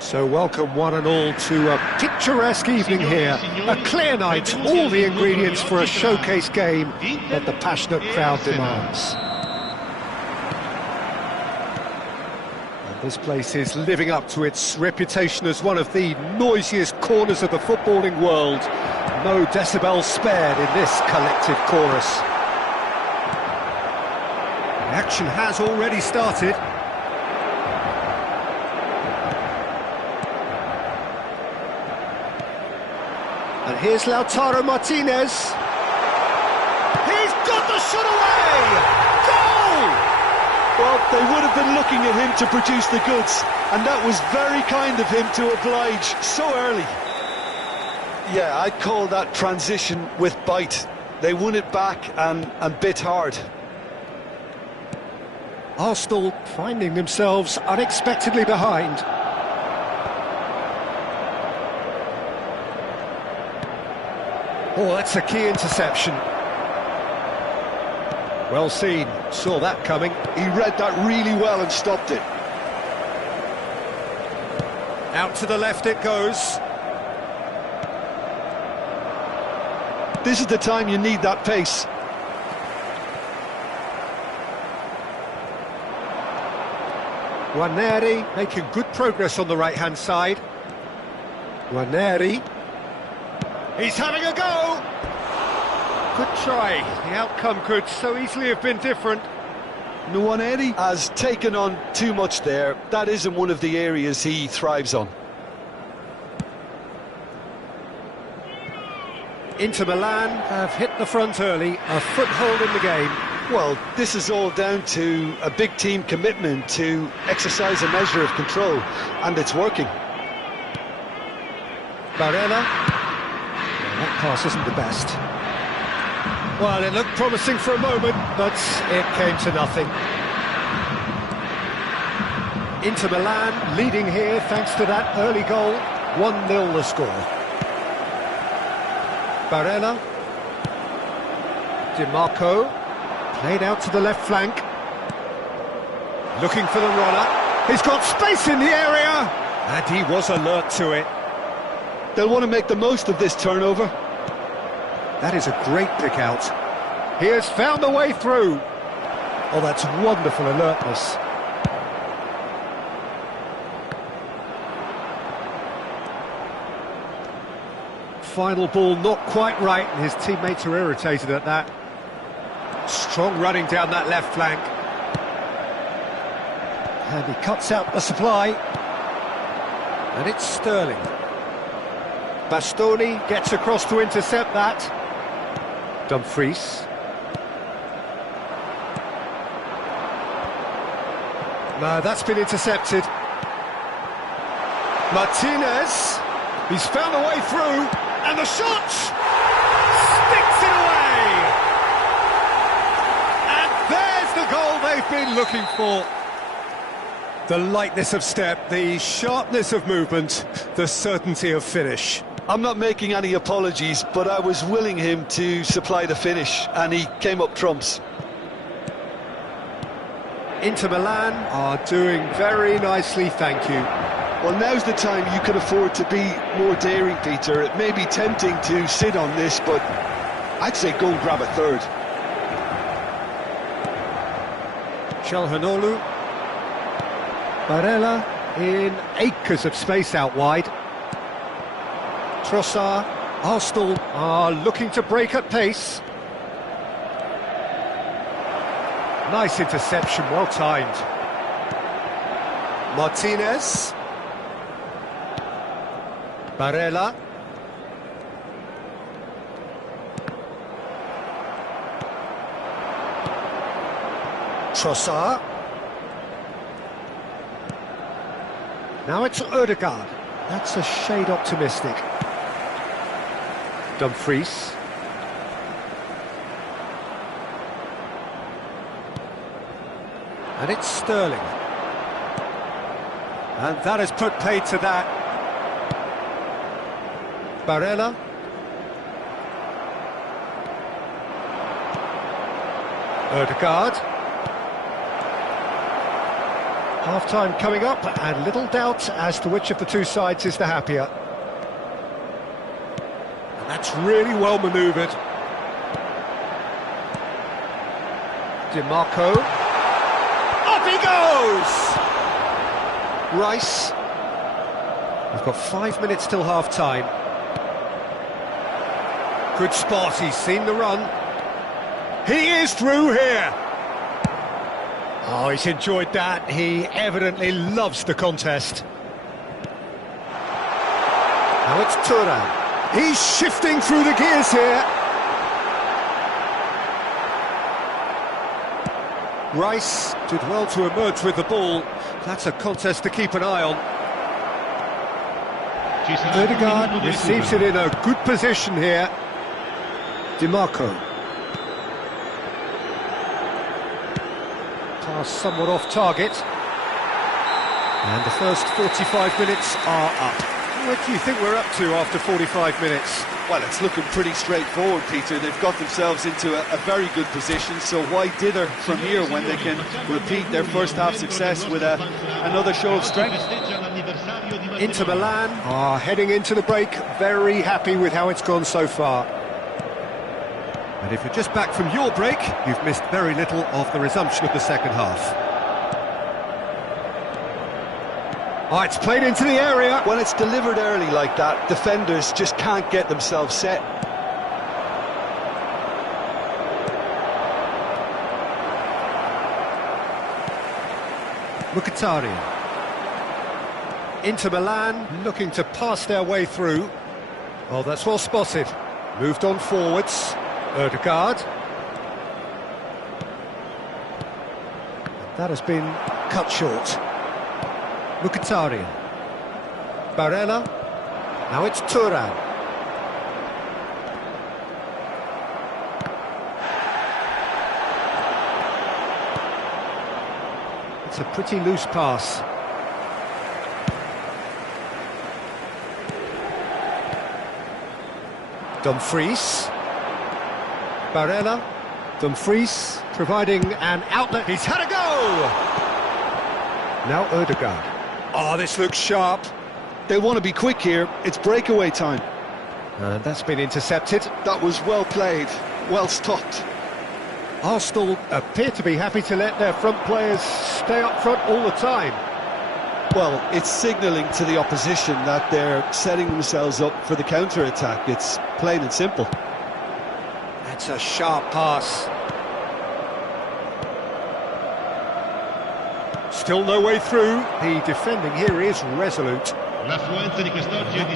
So welcome one and all to a picturesque evening here, a clear night, all the ingredients for a showcase game that the passionate crowd demands. And this place is living up to its reputation as one of the noisiest corners of the footballing world. No decibels spared in this collective chorus. The action has already started. And here's Lautaro Martinez. He's got the shot away! Goal! Well, they would have been looking at him to produce the goods, and that was very kind of him to oblige so early. Yeah, I'd call that transition with bite. They won it back and bit hard. Arsenal finding themselves unexpectedly behind. Oh, that's a key interception. Well seen, saw that coming. He read that really well and stopped it. Out to the left it goes. This is the time you need that pace. Guarneri making good progress on the right-hand side. Guarneri. He's having a go! Good try. The outcome could so easily have been different. Guarneri has taken on too much there. That isn't one of the areas he thrives on. Inter Milan have hit the front early, a foothold in the game. Well, this is all down to a big team commitment to exercise a measure of control, and it's working. Barella. That pass isn't the best. Well, it looked promising for a moment, but it came to nothing. Inter Milan leading here thanks to that early goal. 1-0 the score. Barella. Di Marco. Played out to the left flank. Looking for the runner. He's got space in the area! And he was alert to it. They'll want to make the most of this turnover. That is a great pick out. He has found a way through. Oh, that's wonderful alertness. Final ball not quite right, and his teammates are irritated at that. Strong running down that left flank. And he cuts out the supply. And it's Sterling. Bastoni gets across to intercept that. Dumfries. No, that's been intercepted. Martinez. He's found a way through. And the shot! Sticks it away! And there's the goal they've been looking for. The lightness of step, the sharpness of movement, the certainty of finish. I'm not making any apologies, but I was willing him to supply the finish, and he came up trumps. Inter Milan are doing very nicely, thank you. Well, now's the time you can afford to be more daring, Peter. It may be tempting to sit on this, but I'd say go and grab a third. Calhanoglu. Barella in acres of space out wide. Trossard. Arsenal are looking to break at pace. Nice interception, well timed. Martinez. Barella. Trossard. Now it's Odegaard. That's a shade optimistic. Dumfries. And it's Sterling. And that has put paid to that. Barella. Odegaard. Half-time coming up, and little doubt as to which of the two sides is the happier. And that's really well manoeuvred. DiMarco. Up he goes! Rice. We've got 5 minutes till half-time. Good spot, he's seen the run. He is through here! Oh, he's enjoyed that. He evidently loves the contest. Now it's Thuram. He's shifting through the gears here. Rice did well to emerge with the ball. That's a contest to keep an eye on. Ødegaard receives it in a good position here. DiMarco. Pass somewhat off target. And the first 45 minutes are up. What do you think we're up to after 45 minutes? Well, it's looking pretty straightforward, Peter. They've got themselves into a very good position, so why dither from here when they can repeat their first half success with another show of strength? Inter Milan are heading into the break, very happy with how it's gone so far. And if you're just back from your break, you've missed very little of the resumption of the second half. Oh, it's played into the area. When it's delivered early like that, defenders just can't get themselves set. Mkhitaryan. Inter Milan looking to pass their way through. Oh, that's well spotted. Moved on forwards. Ødegaard. That has been cut short. Mkhitaryan. Barella. Now it's Thuram. It's a pretty loose pass. Dumfries. Barella. Dumfries providing an outlet. He's had a go! Now Ødegaard. Oh, this looks sharp. They want to be quick here. It's breakaway time. And that's been intercepted. That was well played, well stopped. Arsenal appear to be happy to let their front players stay up front all the time. Well, it's signalling to the opposition that they're setting themselves up for the counter-attack. It's plain and simple. That's a sharp pass. Still no way through. The defending here is resolute. That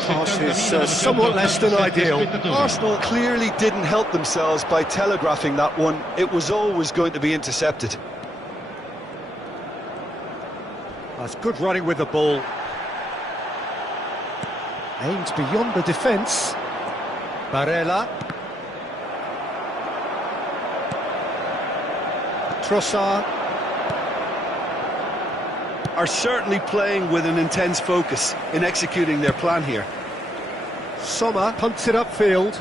pass is somewhat less than ideal. Arsenal clearly didn't help themselves by telegraphing that one. It was always going to be intercepted. That's good running with the ball. Aimed beyond the defence. Barella. Trossard. Are certainly playing with an intense focus in executing their plan here. Sommer punts it upfield.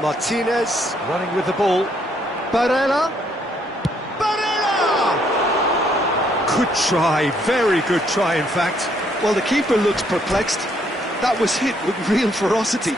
Martinez running with the ball. Barella. Good try, very good try in fact. Well, the keeper looks perplexed. That was hit with real ferocity.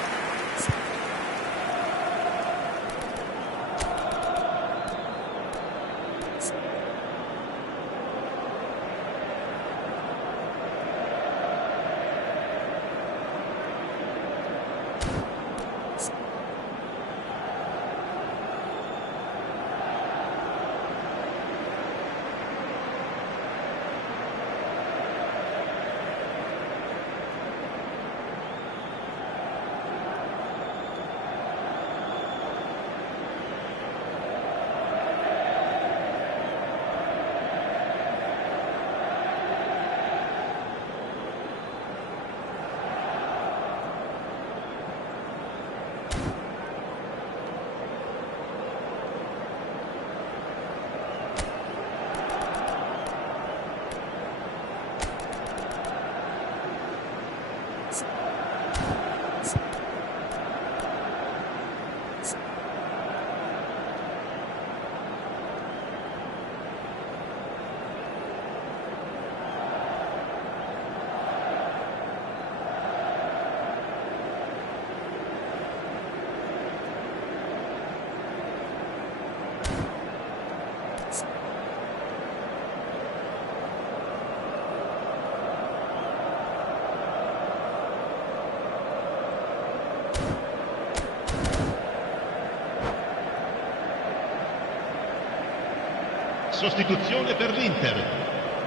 Sostituzione per l'Inter.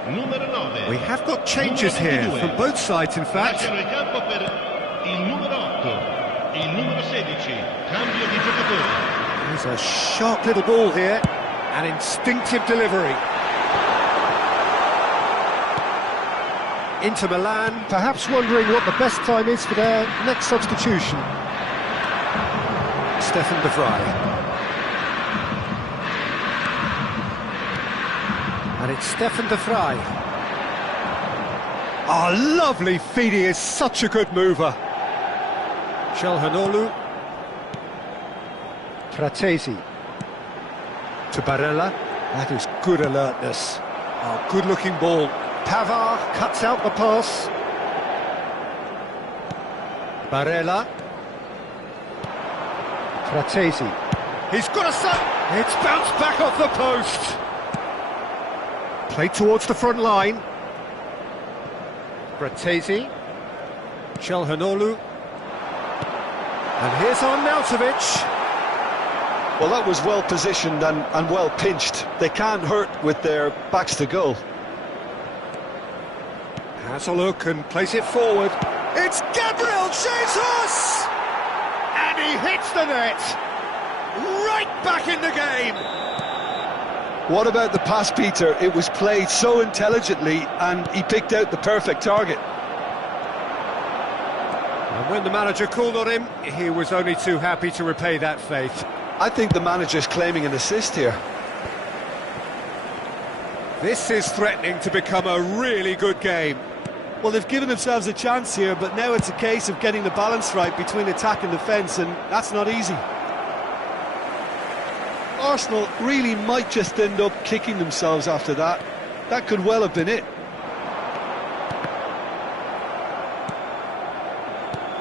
Numero 9. We have got changes here from both sides, in fact. Lasciano il campo per il numero 8, il numero 16. Cambio di giocatore. There's a sharp little ball here, an instinctive delivery. Inter Milan, perhaps wondering what the best time is for their next substitution. Stefan de Vrij. And it's Stefan de Vrij. Oh, lovely feed, he is such a good mover. Çalhanoğlu. Fratesi. To Barella. That is good alertness. Oh, good-looking ball. Pavard cuts out the pass. Barella. Fratesi. He's got a shot. It's bounced back off the post. Played towards the front line. Fratesi. Çalhanoğlu. And here's Arnautovic. Well, that was well positioned and well pinched. They can't hurt with their backs to goal. Has a look and plays it forward. It's Gabriel Jesus! And he hits the net. Right back in the game. What about the pass, Peter? It was played so intelligently and he picked out the perfect target. And when the manager called on him, he was only too happy to repay that faith. I think the manager's claiming an assist here. This is threatening to become a really good game. Well, they've given themselves a chance here, but now it's a case of getting the balance right between attack and defence, and that's not easy. Arsenal really might just end up kicking themselves after that. That could well have been it.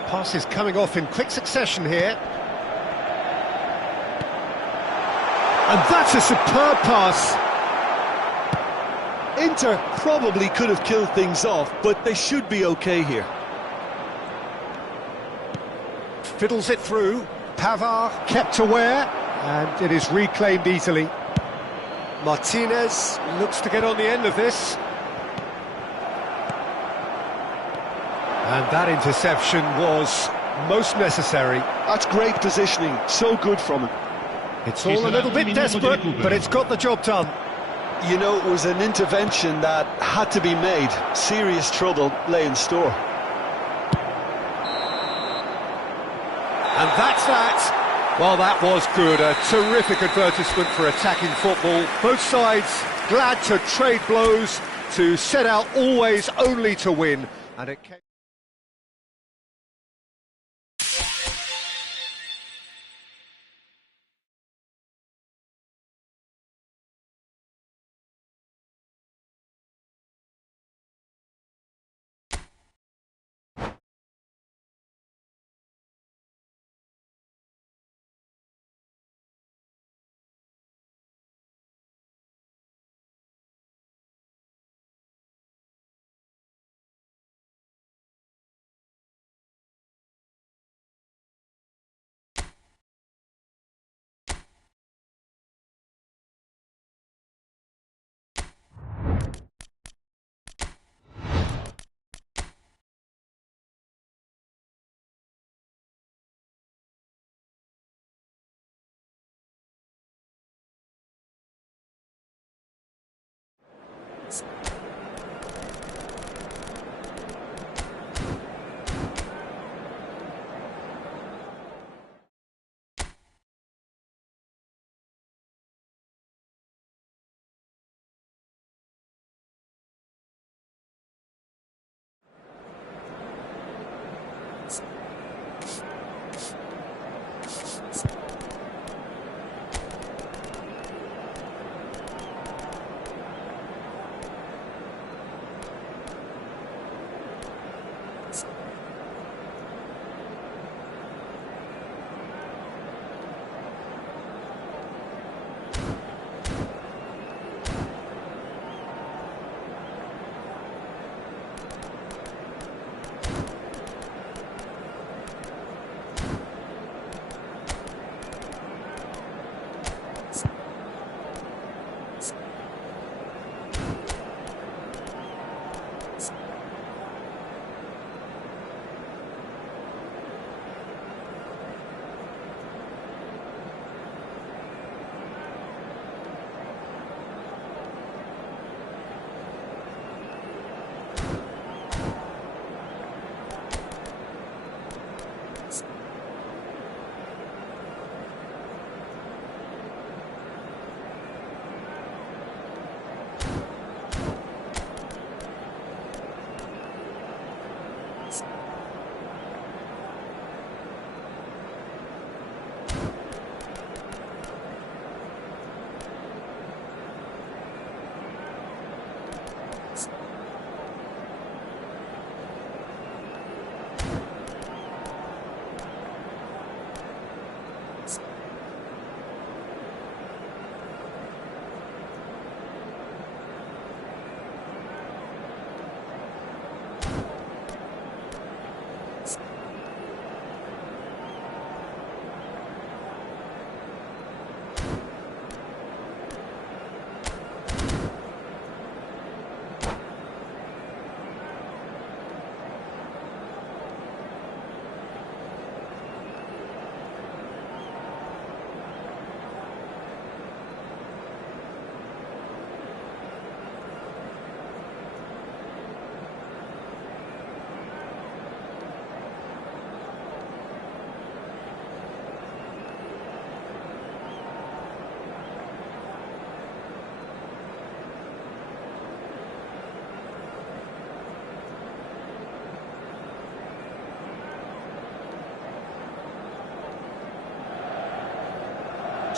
Passes coming off in quick succession here. And that's a superb pass. Inter probably could have killed things off, but they should be okay here. Fiddles it through. Pavard kept aware, and it is reclaimed easily. Martinez looks to get on the end of this. And that interception was most necessary. That's great positioning, so good from him. It's all a little bit desperate, but it's got the job done. You know, it was an intervention that had to be made. Serious trouble lay in store. And that's that. Well, that was good. A terrific advertisement for attacking football. Both sides glad to trade blows, to set out always only to win. And it came...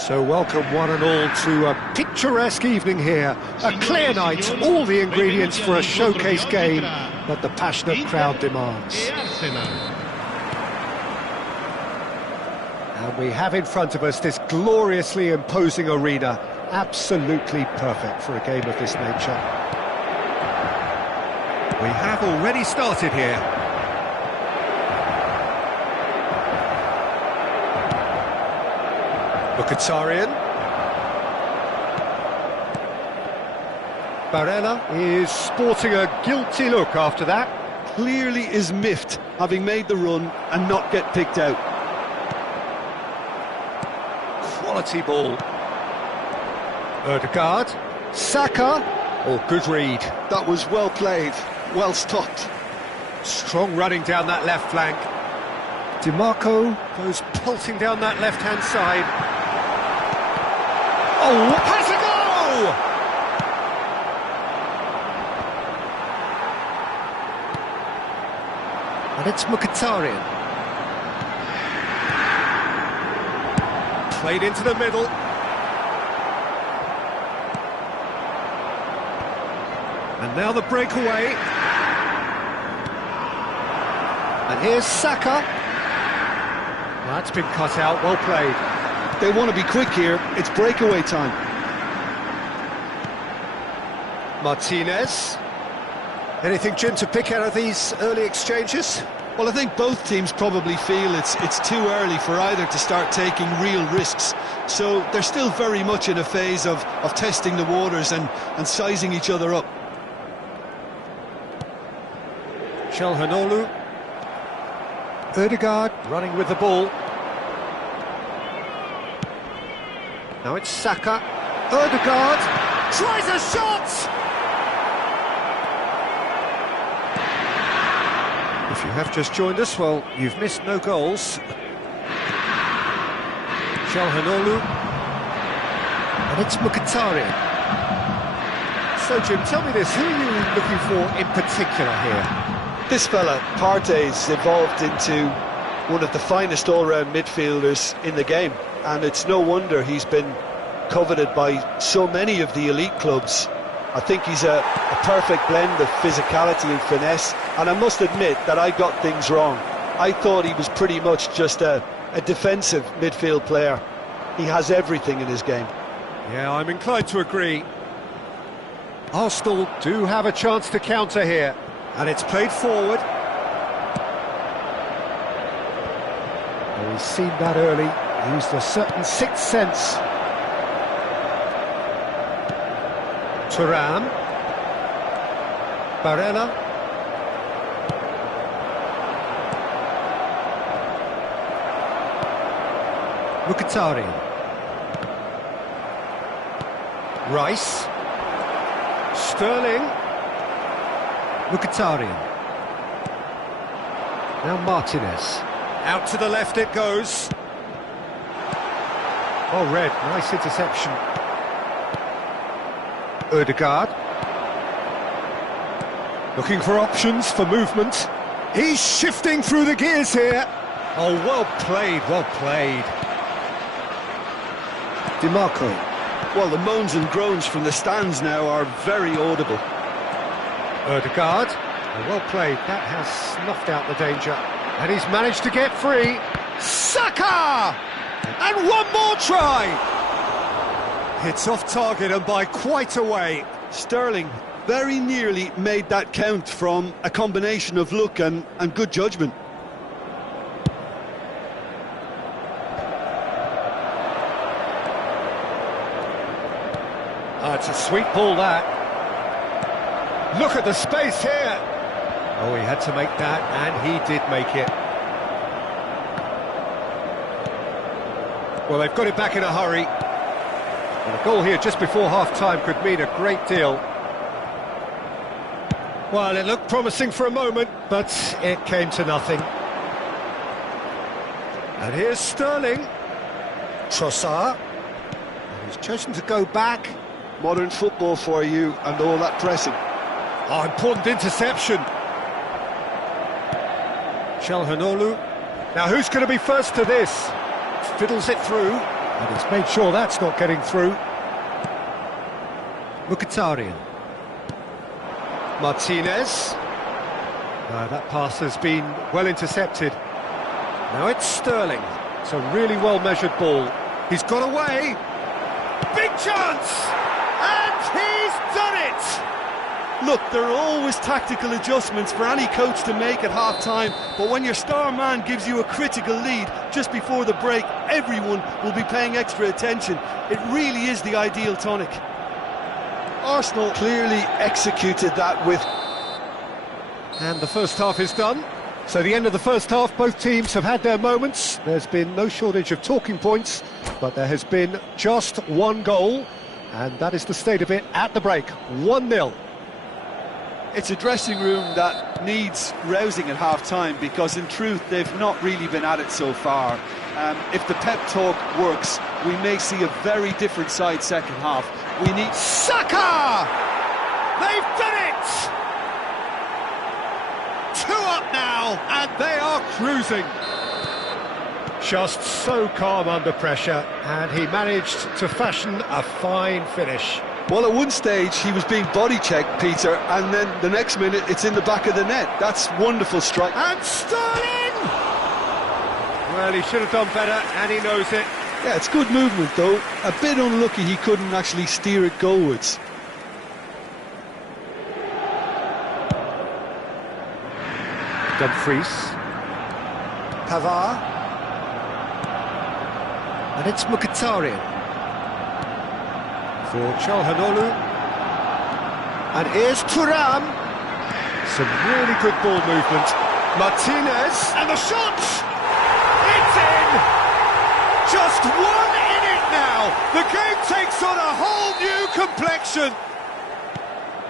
So welcome one and all to a picturesque evening here. A clear night, all the ingredients for a showcase game that the passionate crowd demands. And we have in front of us this gloriously imposing arena, absolutely perfect for a game of this nature. We have already started here. Mkhitaryan. Barella is sporting a guilty look after that. Clearly is miffed, having made the run and not get picked out. Quality ball. Ødegaard. Saka. Oh, good read. That was well played, well stopped. Strong running down that left flank. DiMarco goes pulsing down that left-hand side. Oh, has a goal! And it's Mkhitaryan. Played into the middle. And now the breakaway. And here's Saka. That's been cut out, well played. They want to be quick here, it's breakaway time. Martinez. Anything, Jim, to pick out of these early exchanges? Well, I think both teams probably feel it's too early for either to start taking real risks. So they're still very much in a phase of testing the waters and sizing each other up. Çalhanoğlu. Ødegaard running with the ball. Now it's Saka. Ødegaard tries a shot! If you have just joined us, well, you've missed no goals. Çalhanoğlu. And it's Mkhitaryan. So, Jim, tell me this, who are you looking for in particular here? This fella, Partey's evolved into one of the finest all-round midfielders in the game, and it's no wonder he's been coveted by so many of the elite clubs. I think he's a perfect blend of physicality and finesse, and I must admit that I got things wrong. I thought he was pretty much just a defensive midfield player. He has everything in his game. Yeah, I'm inclined to agree. Arsenal do have a chance to counter here, and it's played forward. Well, he's seen that early, used a certain sixth sense. Thuram. Barella. Mkhitaryan. Rice. Sterling. Mkhitaryan. Now Martinez. Out to the left it goes. Oh, red. Nice interception. Ødegaard. Looking for options for movement. He's shifting through the gears here. Oh, well played, well played. DiMarco. Well, the moans and groans from the stands now are very audible. Ødegaard. Oh, well played. That has snuffed out the danger. And he's managed to get free. Saka! And one more try! It's off target and by quite a way. Sterling very nearly made that count from a combination of luck and good judgment. It's a sweet ball, that. Look at the space here. Oh, he had to make that, and he did make it. Well, they've got it back in a hurry. And a goal here just before half-time could mean a great deal. Well, it looked promising for a moment, but it came to nothing. And here's Sterling. Trossard. He's chosen to go back. Modern football for you and all that pressing. Oh, important interception. Çalhanoğlu. Now, who's going to be first to this? Fiddles it through. And he's made sure that's not getting through. Mkhitaryan. Martinez. That pass has been well intercepted. Now it's Sterling. It's a really well-measured ball. He's got away. Big chance! And he's done it! Look, there are always tactical adjustments for any coach to make at half-time, but when your star man gives you a critical lead just before the break, everyone will be paying extra attention. It really is the ideal tonic. Arsenal clearly executed that with... And the first half is done. So the end of the first half, both teams have had their moments. There's been no shortage of talking points, but there has been just one goal, and that is the state of it at the break. 1-0. It's a dressing room that needs rousing at half-time, because in truth they've not really been at it so far. If the pep talk works, we may see a very different side second half. We need... Saka! They've done it! 2 up now, and they are cruising. Just so calm under pressure, and he managed to fashion a fine finish. Well, at one stage he was being body-checked, Peter, and then the next minute it's in the back of the net. That's wonderful strike. And Sterling! Well, he should have done better, and he knows it. Yeah, it's good movement, though. A bit unlucky he couldn't actually steer it goalwards. Dumfries. Pavard. And it's Mkhitaryan. For Çalhanoğlu. And here's Thuram. Some really good ball movement. Martinez. And the shot! It's in! Just one in it now! The game takes on a whole new complexion!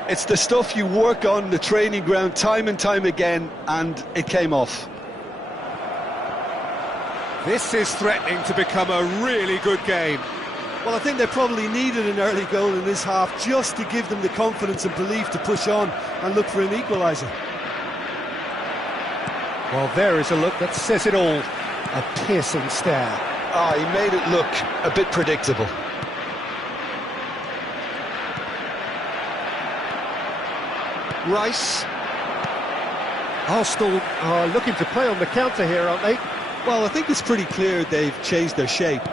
It's the stuff you work on the training ground time and time again, and it came off. This is threatening to become a really good game. Well, I think they probably needed an early goal in this half just to give them the confidence and belief to push on and look for an equaliser. Well, there is a look that says it all. A piercing stare. Ah, he made it look a bit predictable. Rice. Arsenal are looking to play on the counter here, aren't they? Well, I think it's pretty clear they've changed their shape,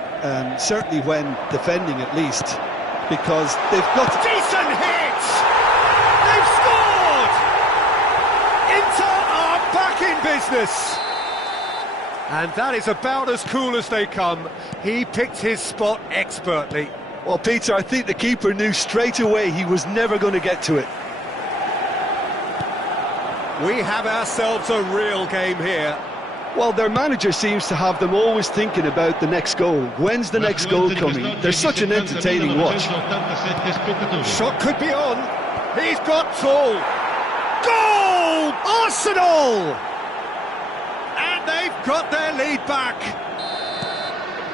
certainly when defending at least, because they've got... Decent hit! They've scored! Inter are back in business! And that is about as cool as they come. He picked his spot expertly. Well, Peter, I think the keeper knew straight away he was never going to get to it. We have ourselves a real game here. Well, their manager seems to have them always thinking about the next goal. When's the next goal coming? They're such an entertaining watch. Shot could be on. He's got full. Goal! Arsenal! And they've got their lead back.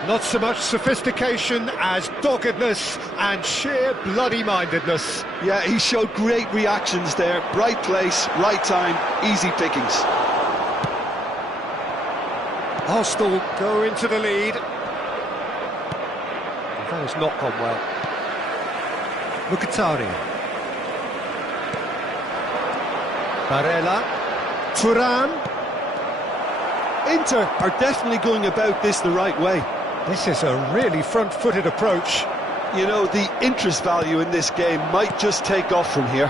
Not so much sophistication as doggedness and sheer bloody-mindedness. Yeah, he showed great reactions there. Right place, right time, easy pickings. Arsenal go into the lead. That has not gone well. Mkhitaryan. Barella. Thuram. Inter are definitely going about this the right way. This is a really front-footed approach. You know, the interest value in this game might just take off from here.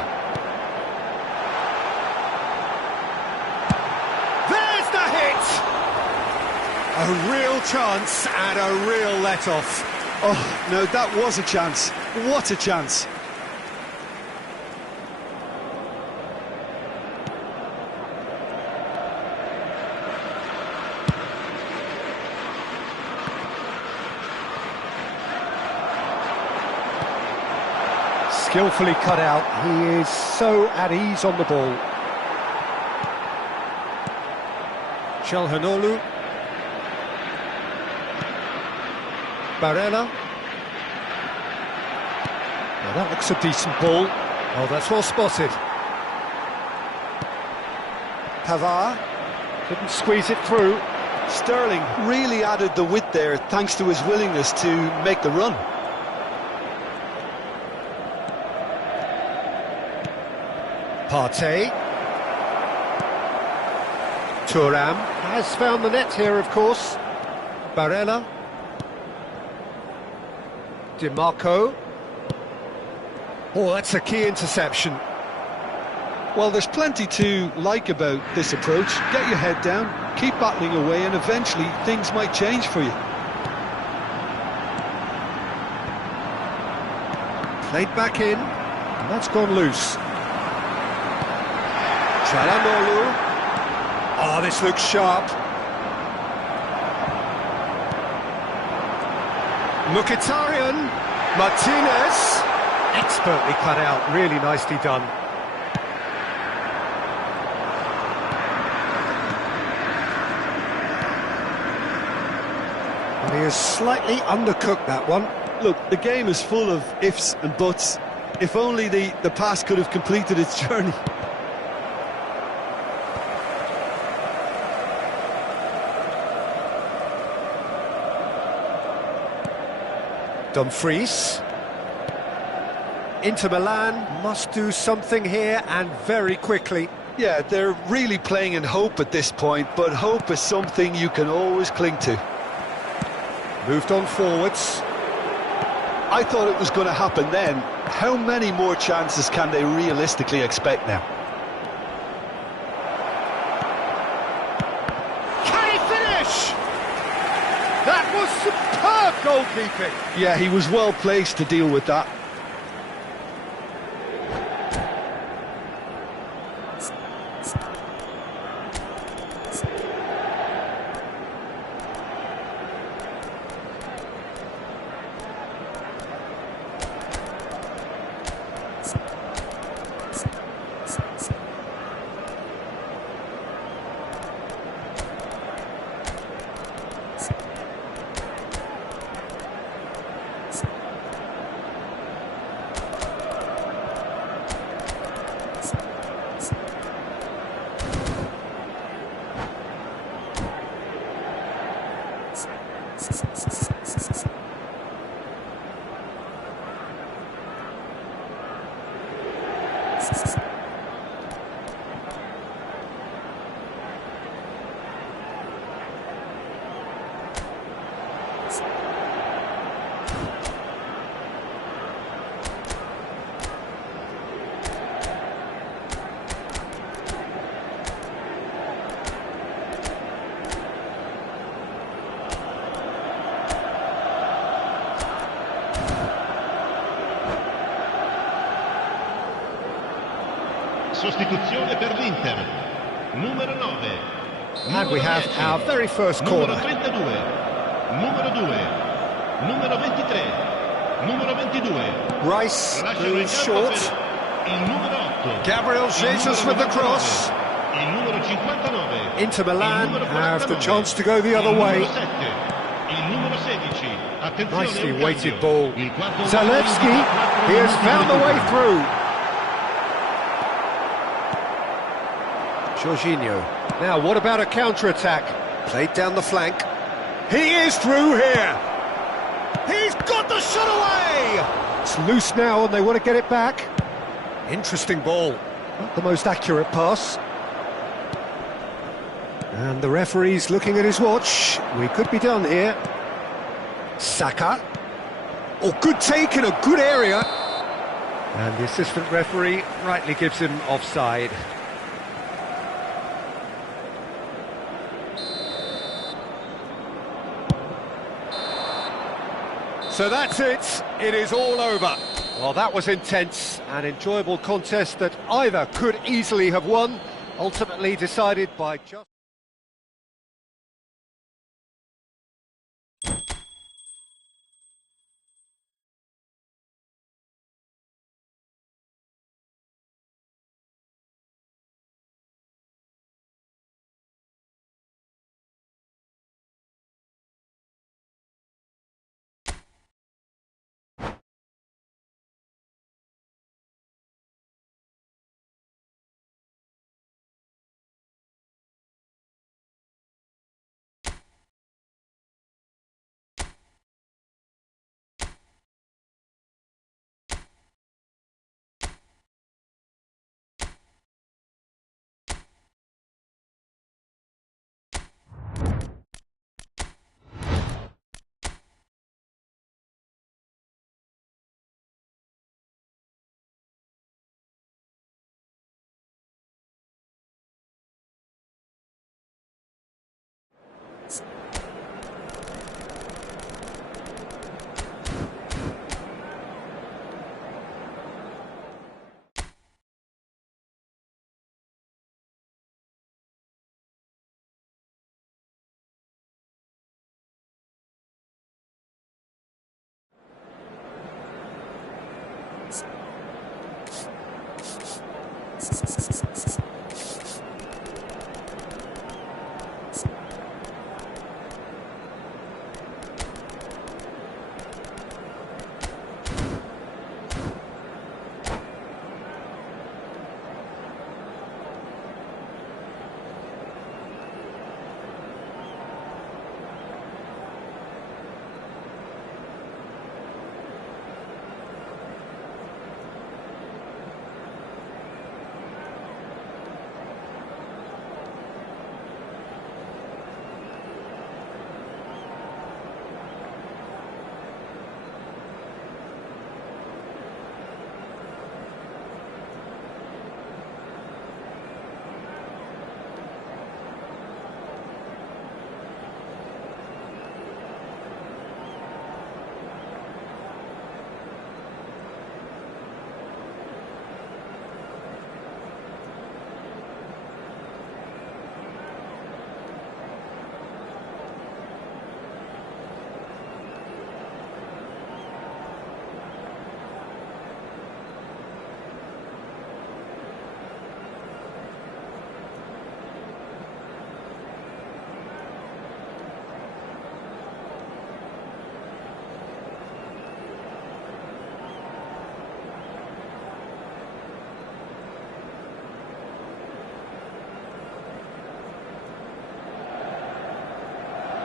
There's the hit! A real chance and a real let-off. Oh, no, that was a chance. What a chance. Skillfully cut out. He is so at ease on the ball. Çalhanoğlu. Barella. Now that looks a decent ball. Oh, that's well spotted. Pavard couldn't squeeze it through. Sterling really added the width there thanks to his willingness to make the run. Partey. Thuram has found the net here, of course. Barella. DiMarco. Oh, that's a key interception. Well, there's plenty to like about this approach. Get your head down, keep battling away, and eventually things might change for you. Played back in, and that's gone loose. Çalhanoğlu. Oh, this looks sharp. Mkhitaryan. Martinez. Expertly cut out, really nicely done. And he has slightly undercooked that one. Look, the game is full of ifs and buts. If only the pass could have completed its journey. Dumfries. Inter Milan must do something here, and very quickly. Yeah, they're really playing in hope at this point, but hope is something you can always cling to. Moved on forwards. I thought it was going to happen then. How many more chances can they realistically expect now? Can he finish? That was superb goalkeeping. Yeah, he was well placed to deal with that. Sostituzione per l'Inter. Numero 9. And we have our very first corner. Numero 32. Numero 2. Numero 23. Numero 22. Rice moves short. Il numero 8. Gabriel Jesus with the cross. Il numero 59. Inter Milan Il numero have the 49. chance to go the other Il way. numero 7. Il numero 16. Attenzione, Nicely un weighted cambio. ball. Il quarto uomo Zalewski, in quattro he has minuti found the di way recupero. through. Jorginho. Now, what about a counter-attack? Played down the flank. He is through here. He's got the shot away. It's loose now, and they want to get it back. Interesting ball. Not the most accurate pass. And the referee's looking at his watch. We could be done here. Saka. Oh, good take in a good area. And the assistant referee rightly gives him offside. So that's it. It is all over. Well, that was intense, an enjoyable contest that either could easily have won, ultimately decided by just...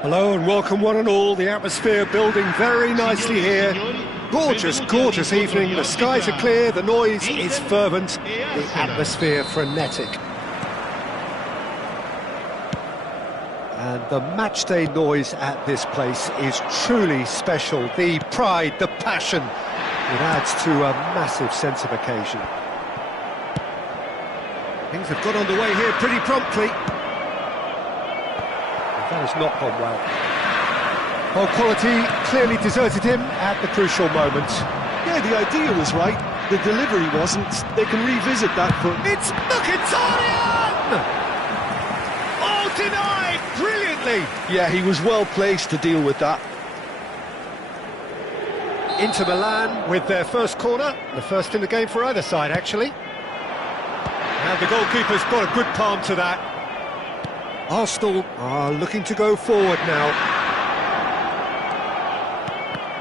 Hello and welcome one and all, the atmosphere building very nicely here. Gorgeous, gorgeous evening, the skies are clear, the noise is fervent, the atmosphere frenetic. And the matchday noise at this place is truly special. The pride, the passion, it adds to a massive sense of occasion. Things have got underway here pretty promptly. That has not gone well. Well, quality clearly deserted him at the crucial moment. Yeah, the idea was right, the delivery wasn't. They can revisit that, but... It's Mkhitaryan! Oh, denied brilliantly! Yeah, he was well placed to deal with that. Inter Milan with their first corner, the first in the game for either side, actually. And the goalkeeper's got a good palm to that. Arsenal are looking to go forward now.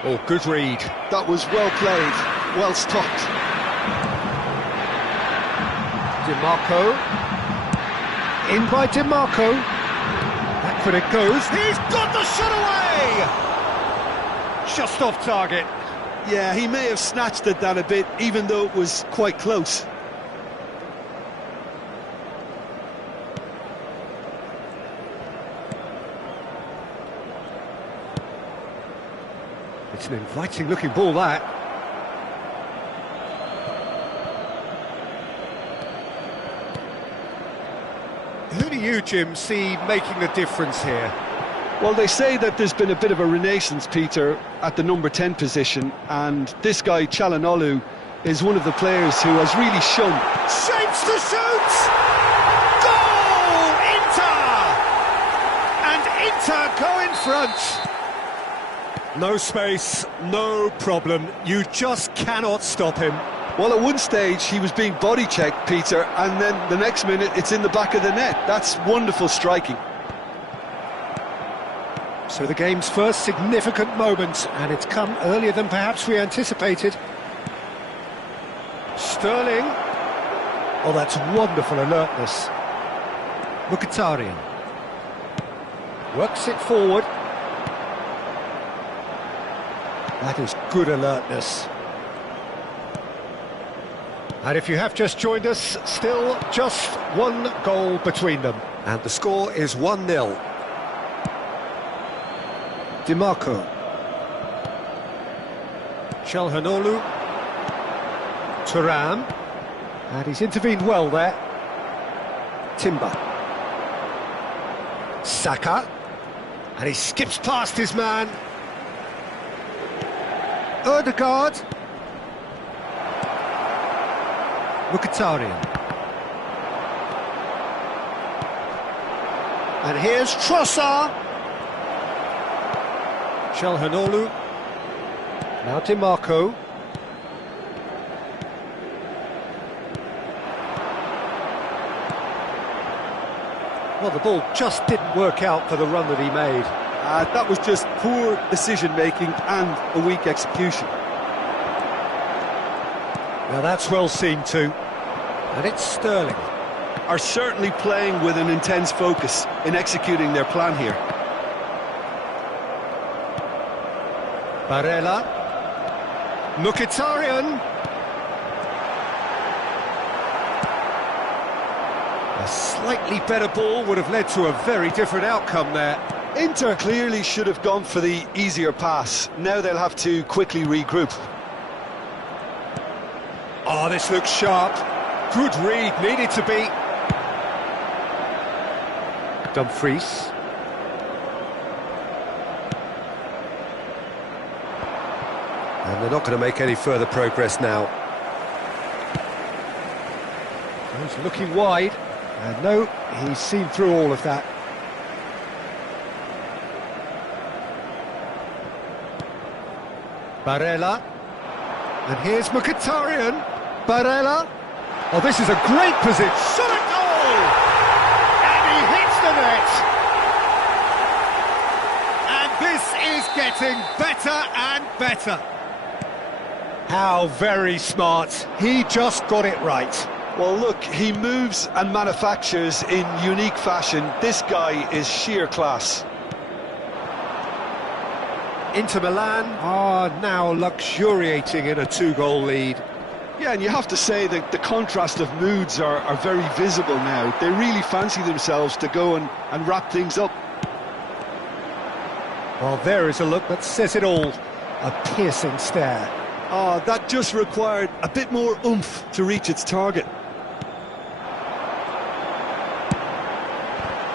Oh, good read. That was well played, well stopped. DiMarco. In by DiMarco. Backward it goes. He's got the shot away! Just off target. Yeah, he may have snatched at that a bit, even though it was quite close. It's an inviting-looking ball, that. Who do you, Jim, see making a difference here? Well, they say that there's been a bit of a renaissance, Peter, at the number 10 position, and this guy, Çalhanoğlu, is one of the players who has really shown... Shapes to shoot! Goal! Inter! And Inter go in front! No space, no problem, you just cannot stop him. Well, at one stage he was being body-checked, Peter, and then the next minute it's in the back of the net. That's wonderful striking. So the game's first significant moment, and it's come earlier than perhaps we anticipated. Sterling. Oh, that's wonderful alertness. Mkhitaryan. Works it forward. That is good alertness. And if you have just joined us, still just one goal between them. And the score is 1-0. DiMarco. Çalhanoğlu. Thuram. And he's intervened well there. Timber. Saka. And he skips past his man. Ødegaard. Mkhitaryan. And here's Trossard. Çalhanoğlu. Now DiMarco. Well, the ball just didn't work out for the run that he made. That was just poor decision-making and a weak execution. Now that's well seen too. And it's Sterling. Are certainly playing with an intense focus in executing their plan here. Barella. Mkhitaryan. A slightly better ball would have led to a very different outcome there. Inter clearly should have gone for the easier pass. Now they'll have to quickly regroup. Oh, this looks sharp. Good read, needed to be. Dumfries. And they're not going to make any further progress now. He's looking wide. And no, he's seen through all of that. Barella. And here's Mkhitaryan. Barella. Oh, this is a great position. Shot a goal! And he hits the net. And this is getting better and better. How very smart. He just got it right. Well, look, he moves and manufactures in unique fashion. This guy is sheer class. Inter Milan are now luxuriating in a 2-goal lead. Yeah, and you have to say that the contrast of moods are very visible now. They really fancy themselves to go and wrap things up. Well, there is a look that says it all. A piercing stare. Oh, that just required a bit more oomph to reach its target.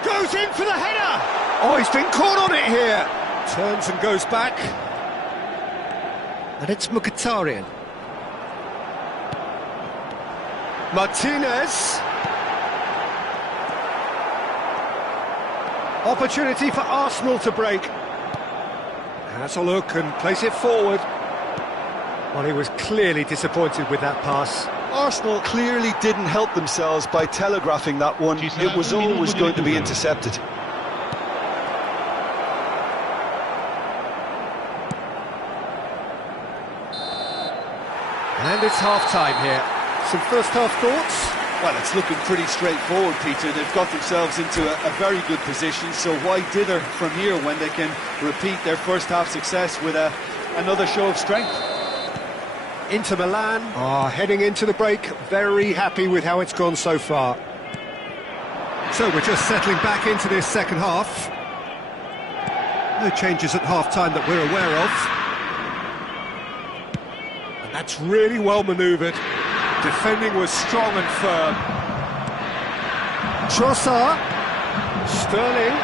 Goes in for the header! Oh, he's been caught on it here! Turns and goes back. And it's Mkhitaryan. Martinez. Opportunity for Arsenal to break. Has a look and place it forward. Well, he was clearly disappointed with that pass. Arsenal clearly didn't help themselves by telegraphing that one. It was always going to be intercepted. And it's half-time here. Some first-half thoughts? Well, it's looking pretty straightforward, Peter. They've got themselves into a very good position, so why dither from here when they can repeat their first-half success with another show of strength? Inter Milan are heading into the break, very happy with how it's gone so far. So we're just settling back into this second half. No changes at half-time that we're aware of. And that's really well manoeuvred. Defending was strong and firm. Trossard. Sterling.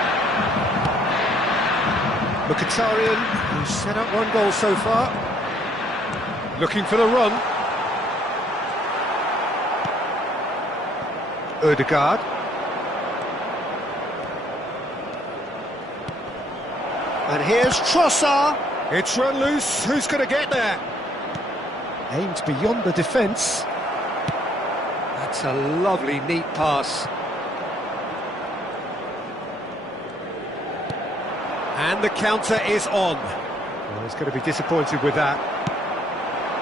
Mkhitaryan, who's set up 1 goal so far. Looking for the run. Odegaard. And here's Trossard. It's run loose. Who's going to get there? Aimed beyond the defence. That's a lovely, neat pass. And the counter is on. Well, he's going to be disappointed with that.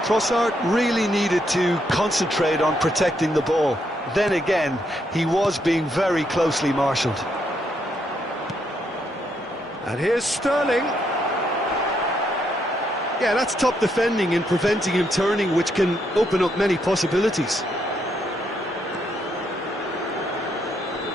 Trossard really needed to concentrate on protecting the ball. Then again, he was being very closely marshalled. And here's Sterling. Yeah, that's top defending and preventing him turning, which can open up many possibilities.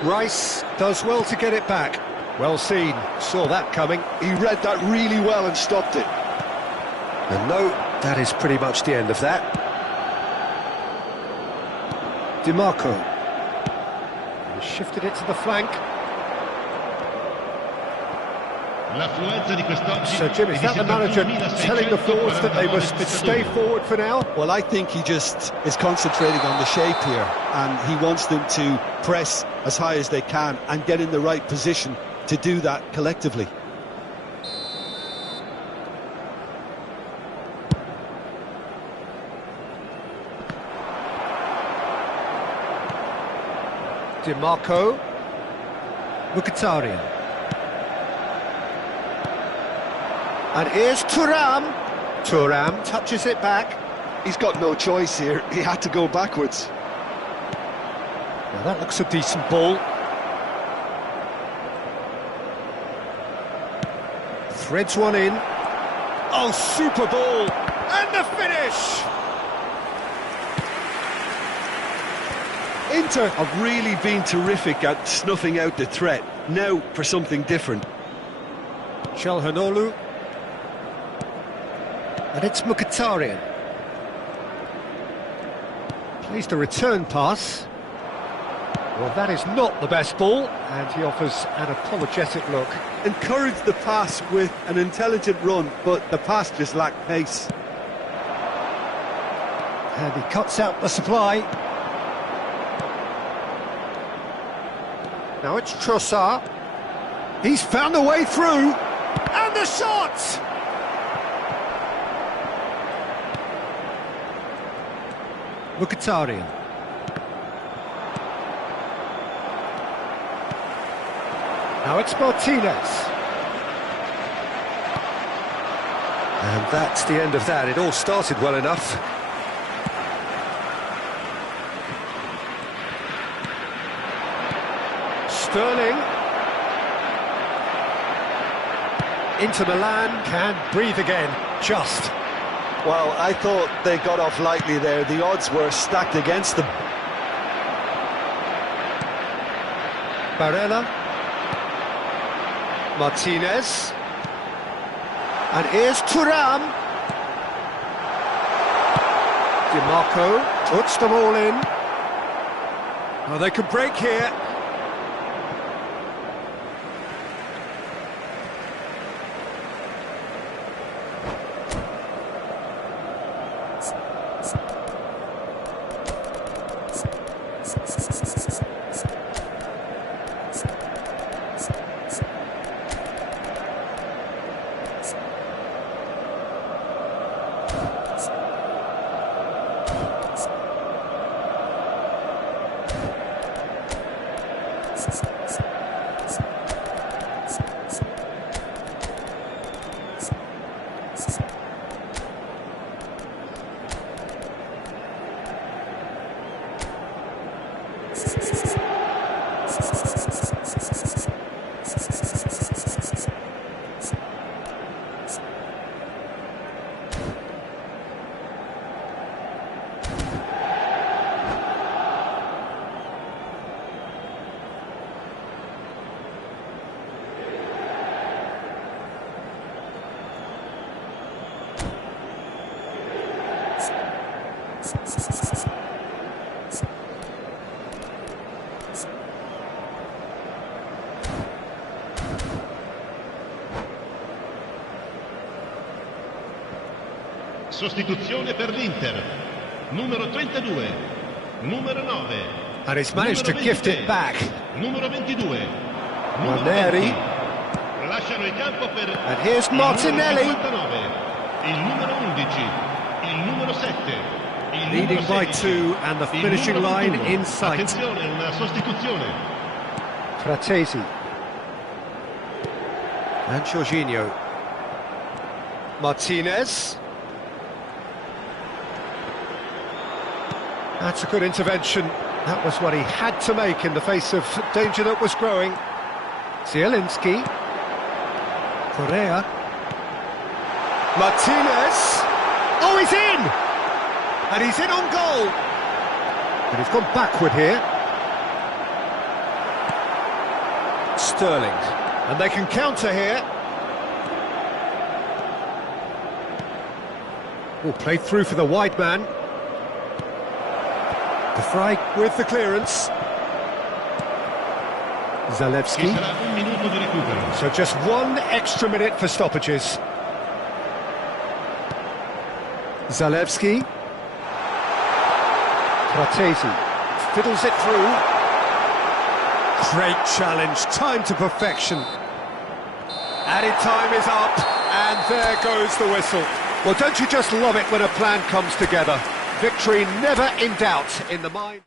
Rice does well to get it back. Well seen, saw that coming. He read that really well and stopped it. And no, that is pretty much the end of that. DiMarco. Shifted it to the flank. So Jim, is that the manager telling the forwards that they must stay forward for now? Well, I think he just is concentrating on the shape here, and he wants them to press as high as they can and get in the right position to do that collectively. DiMarco. Mkhitaryan. And here's Thuram. Thuram touches it back. He's got no choice here. He had to go backwards. Now that looks a decent ball. Threads one in. Oh, super ball! And the finish! Inter have really been terrific at snuffing out the threat. Now for something different. Çalhanoğlu. And it's Mkhitaryan. Plays the return pass. Well, that is not the best ball, and he offers an apologetic look. Encouraged the pass with an intelligent run, but the pass just lacked pace. And he cuts out the supply. Now it's Trossard. He's found a way through. And the shot! Mkhitaryan. Now it's Martinez. And that's the end of that. It all started well enough. Sterling. Inter Milan can breathe again, just. Well, I thought they got off lightly there. The odds were stacked against them. Barella. Martinez. And here's Thuram. DiMarco puts them all in. Oh, they can break here. Sostituzione per l'Inter. Numero 32. Numero 9. And he's managed to gift it back. Numero 22. Ranieri. Lasciano il campo per And here's Martinelli. il 59, il numero 11, il numero 7, il Leading numero by 16, two and the il finishing numero line 21. in sight. Attenzione, una sostituzione. Fratesi. And Jorginho. Martinez. That's a good intervention. That was what he had to make in the face of danger that was growing. Zielinski. Correa. Martinez. Oh, he's in! And he's in on goal. And he's gone backward here. Sterling. And they can counter here. Oh, played through for the wide man. De Vrij with the clearance. Zalewski. Ci sarà un minuto di recupero. So just one extra minute for stoppages. Zalewski. Fratesi fiddles it through. Great challenge, time to perfection. Added time is up, and there goes the whistle. Well, don't you just love it when a plan comes together? Victory never in doubt in the mind.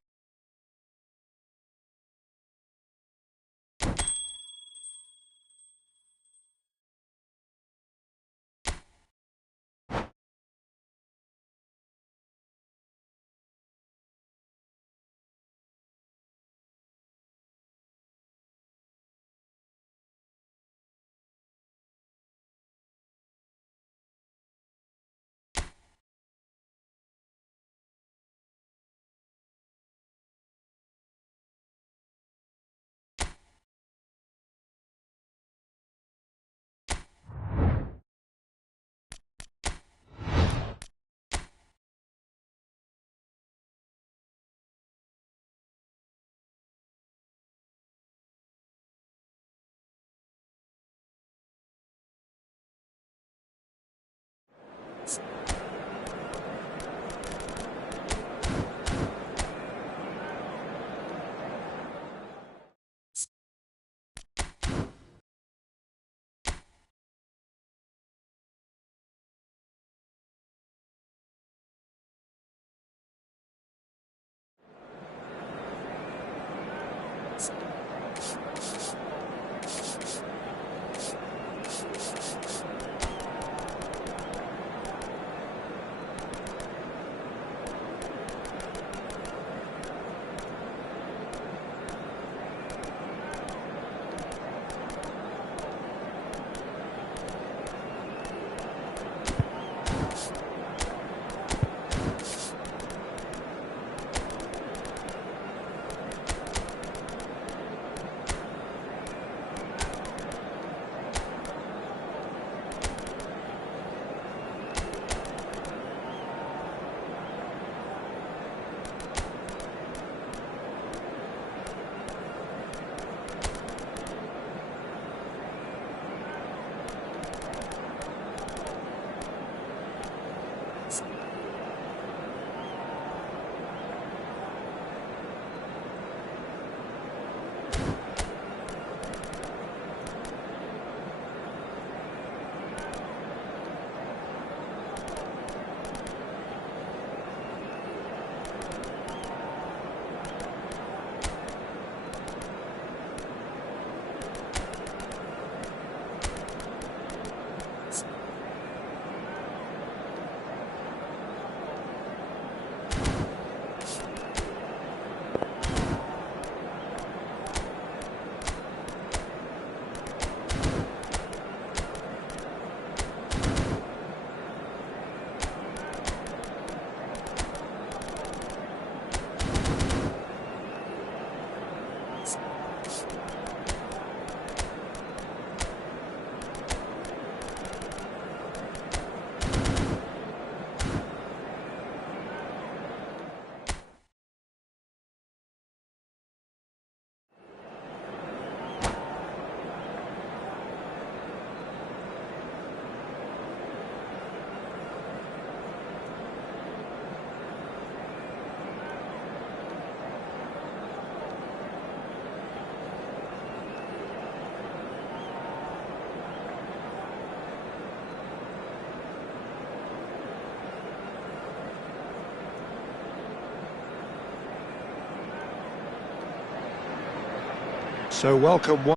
So welcome one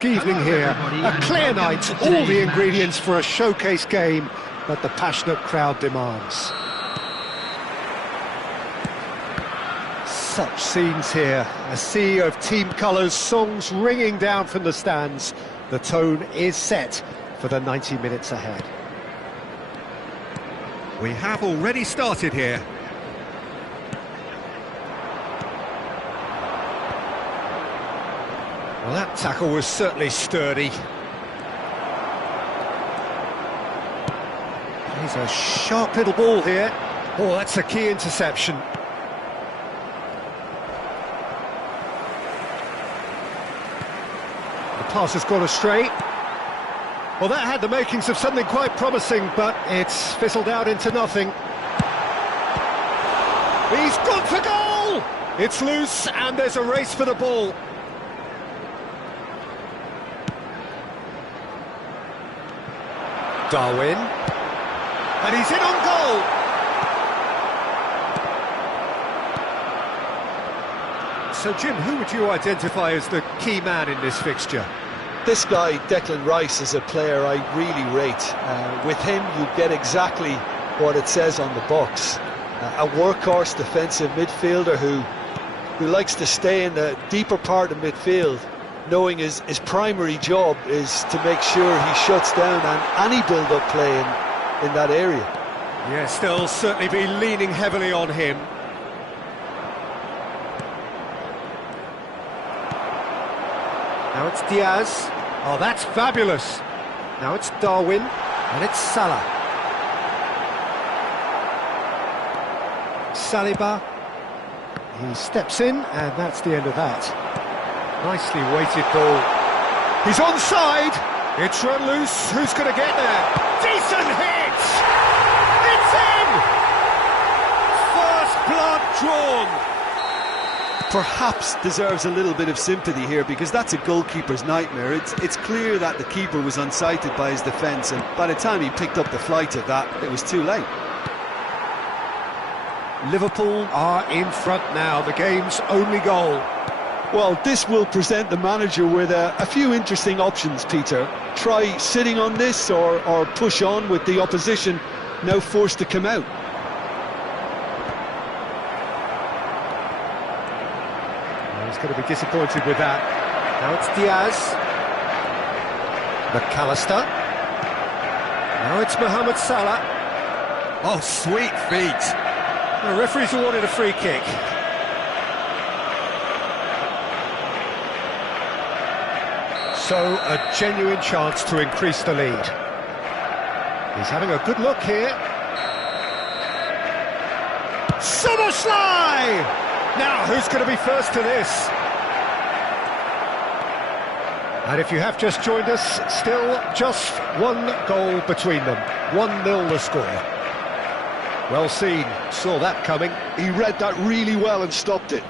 evening here. A clear night, all the ingredients for a showcase game that the passionate crowd demands. Such scenes here, a sea of team colours, songs ringing down from the stands. The tone is set for the 90 minutes ahead. We have already started here. Well, that tackle was certainly sturdy. He's a sharp little ball here. Oh, that's a key interception. The pass has gone astray. Well, that had the makings of something quite promising, but it's fizzled out into nothing. He's gone for goal! It's loose, and there's a race for the ball. Darwin, and he's in on goal. So, Jim, who would you identify as the key man in this fixture? This guy, Declan Rice, is a player I really rate. With him, you get exactly what it says on the box. A workhorse defensive midfielder who likes to stay in the deeper part of midfield, knowing his primary job is to make sure he shuts down any build-up play in that area. Yes, they'll certainly be leaning heavily on him. Now it's Diaz. Oh, that's fabulous. Now it's Darwin, and it's Salah. Saliba. He steps in, and that's the end of that. Nicely weighted ball. He's onside. It's run loose. Who's going to get there? Decent hit! It's in! First blood drawn. Perhaps deserves a little bit of sympathy here, because that's a goalkeeper's nightmare. It's clear that the keeper was unsighted by his defence, and by the time he picked up the flight of that, it was too late. Liverpool are in front now, the game's only goal. Well, this will present the manager with a few interesting options, Peter. Try sitting on this or push on with the opposition now forced to come out. He's going to be disappointed with that. Now it's Diaz. McAllister. Now it's Mohamed Salah. Oh, sweet feet. The referee's awarded a free kick. So, a genuine chance to increase the lead. He's having a good look here. Szoboszlai! Now, who's going to be first to this? And if you have just joined us, still just one goal between them. 1-0 the score. Well seen, saw that coming. He read that really well and stopped it.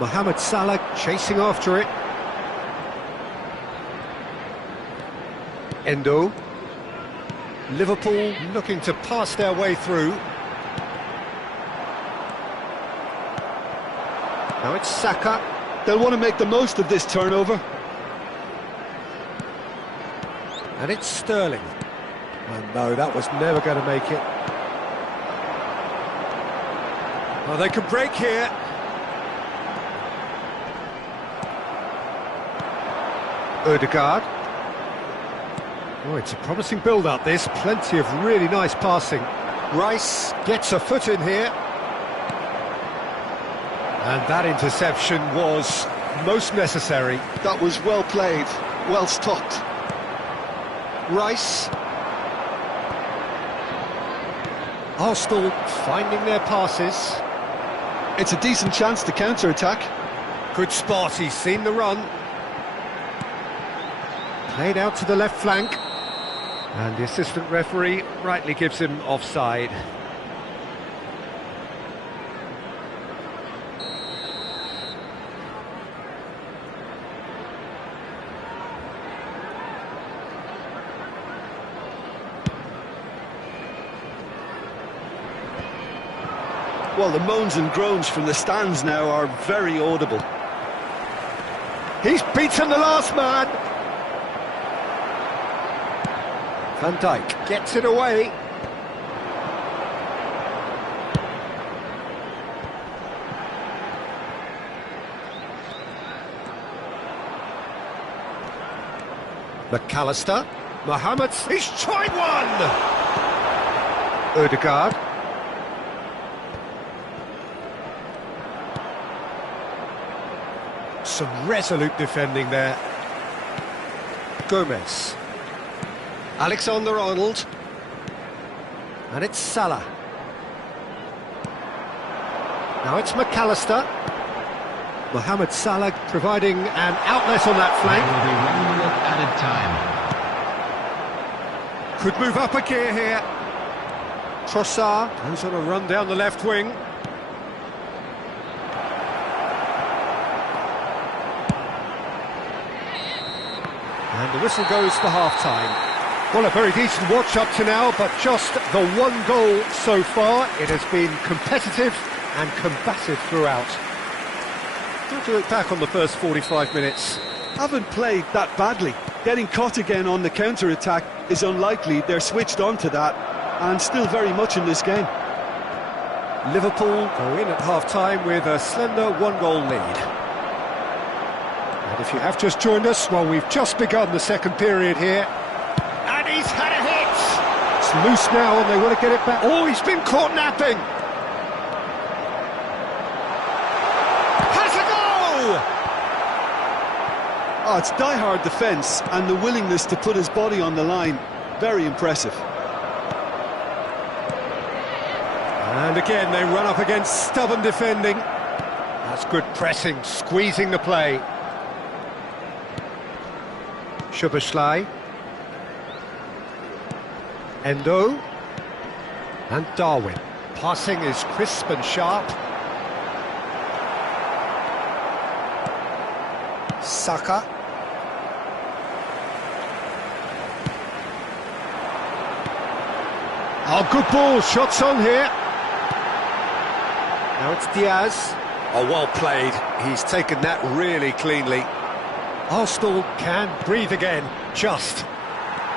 Mohamed Salah chasing after it. Endo. Liverpool looking to pass their way through. Now it's Saka. They'll want to make the most of this turnover. And it's Sterling. And no, that was never going to make it. Well, they could break here. Odegaard. Oh, it's a promising build-up, this. Plenty of really nice passing. Rice gets a foot in here. And that interception was most necessary. That was well played, well stopped. Rice. Arsenal finding their passes. It's a decent chance to counter-attack. Good spot, he's seen the run. Played out to the left flank. And the assistant referee rightly gives him offside. Well, the moans and groans from the stands now are very audible. He's beaten the last man. Van Dijk gets it away. McAllister, Mohamed, he's tried one! Odegaard. Some resolute defending there. Gomez. Alexander-Arnold. And it's Salah. Now it's McAllister. Mohamed Salah providing an outlet on that flank. Will be 1 minute added time. Could move up a gear here. Trossard goes on a run down the left wing. And the whistle goes for half-time. Well, a very decent watch up to now, but just the one goal so far. It has been competitive and combative throughout. To look back on the first 45 minutes. Haven't played that badly. Getting caught again on the counter-attack is unlikely. They're switched on to that and still very much in this game. Liverpool go in at half-time with a slender one-goal lead. And if you have just joined us, well, we've just begun the second period here. And he's had a hit! It's loose now and they want to get it back. Oh, he's been caught napping! Oh, it's die-hard defence and the willingness to put his body on the line. Very impressive. And again, they run up against stubborn defending. That's good pressing, squeezing the play. Szoboszlai. Endo. And Darwin. Passing is crisp and sharp. Saka. Oh, good ball, shots on here. Now it's Diaz. Oh, well played. He's taken that really cleanly. Arsenal can breathe again, just.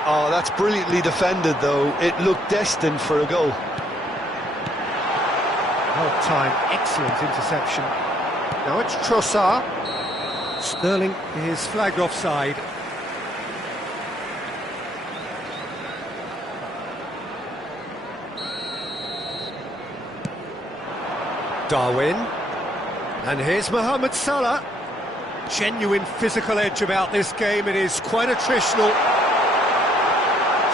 Oh, that's brilliantly defended, though. It looked destined for a goal. Well timed, excellent interception. Now it's Trossard. Sterling is flagged offside. Darwin. And here's Mohamed Salah. Genuine physical edge about this game. It is quite attritional.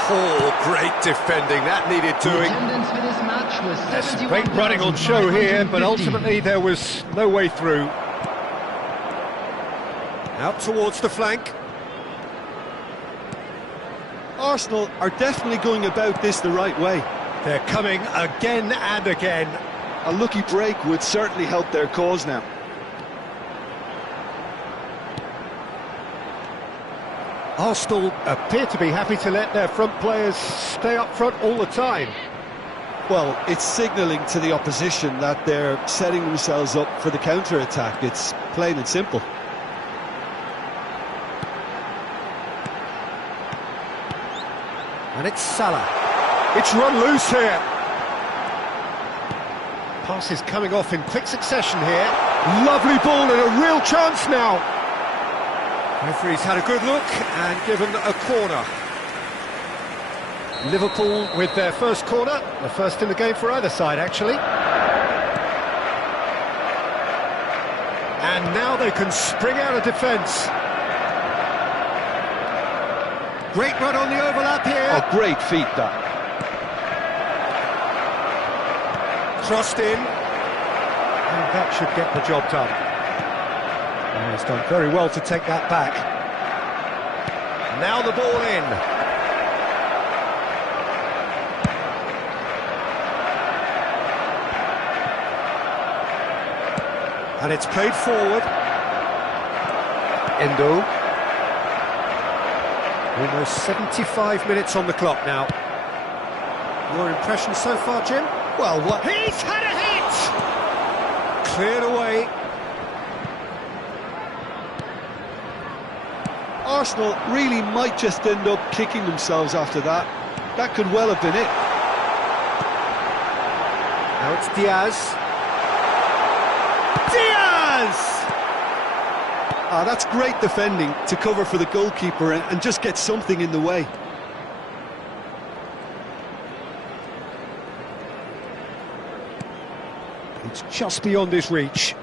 Oh, great defending. That needed doing. There's great running on show here, but ultimately there was no way through. Out towards the flank. Arsenal are definitely going about this the right way. They're coming again and again. A lucky break would certainly help their cause now. Arsenal appear to be happy to let their front players stay up front all the time. Well, it's signalling to the opposition that they're setting themselves up for the counter-attack. It's plain and simple. And it's Salah. It's run loose here. Passes coming off in quick succession here. Lovely ball and a real chance now. Referee's had a good look and given a corner. Liverpool with their first corner, the first in the game for either side actually. And now they can spring out of defence. Great run on the overlap here. Oh, great feat that. Crossed in. And that should get the job done. And he's done very well to take that back. Now the ball in. And it's played forward. Endo. Almost 75 minutes on the clock now. Your impression so far, Jim? Well, what? He's had a hit! Cleared away. Arsenal really might just end up kicking themselves after that. That could well have been it. Now it's Diaz. Diaz! That's great defending to cover for the goalkeeper and just get something in the way. It's just beyond his reach.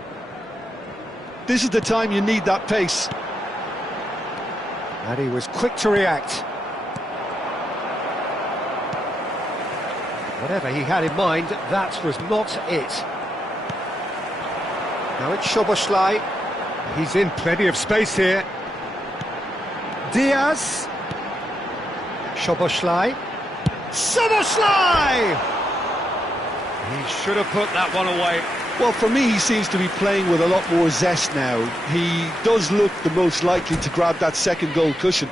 This is the time you need that pace. And he was quick to react. Whatever he had in mind, that was not it. Now it's Szoboszlai. He's in plenty of space here. Diaz. Szoboszlai. Szoboszlai! He should have put that one away. Well, for me, he seems to be playing with a lot more zest now. He does look the most likely to grab that second goal cushion.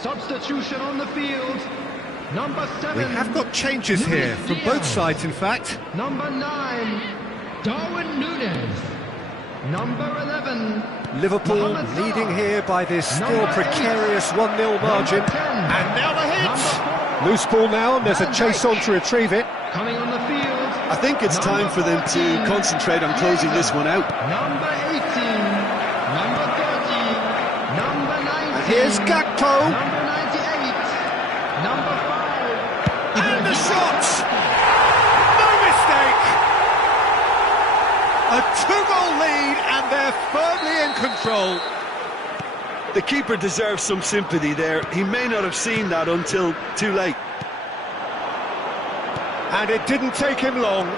Substitution on the field. Number 7. We have got changes here from both sides, in fact. Number 9, Darwin Núñez. Number 11, Liverpool Mohamed Salah. leading here by this still Number 8, precarious 1-0 margin. Number 10, And now the hit! Number 4, Loose ball now, and there's a Van chase Dijk. on to retrieve it. coming on the field. I think it's time for them to Number 14, concentrate on closing this one out. Number 18, number 30, number 19. And here's Gakpo. Number 98, number 5. And the shot! No mistake! A 2-goal lead, and they're firmly in control. The keeper deserves some sympathy there. He may not have seen that until too late. And it didn't take him long.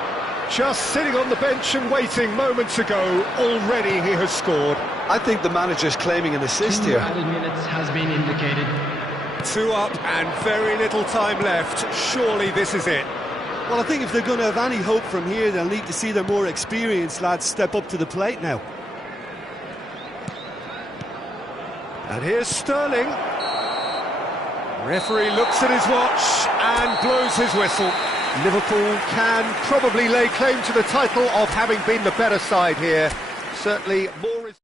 Just sitting on the bench and waiting moments ago, already he has scored. I think the manager's claiming an assist 2 here. added minutes has been indicated. 2 up and very little time left. Surely this is it. Well, I think if they're going to have any hope from here, they'll need to see their more experienced lads step up to the plate now. And here's Sterling. Referee looks at his watch and blows his whistle. Liverpool can probably lay claim to the title of having been the better side here. Certainly more is...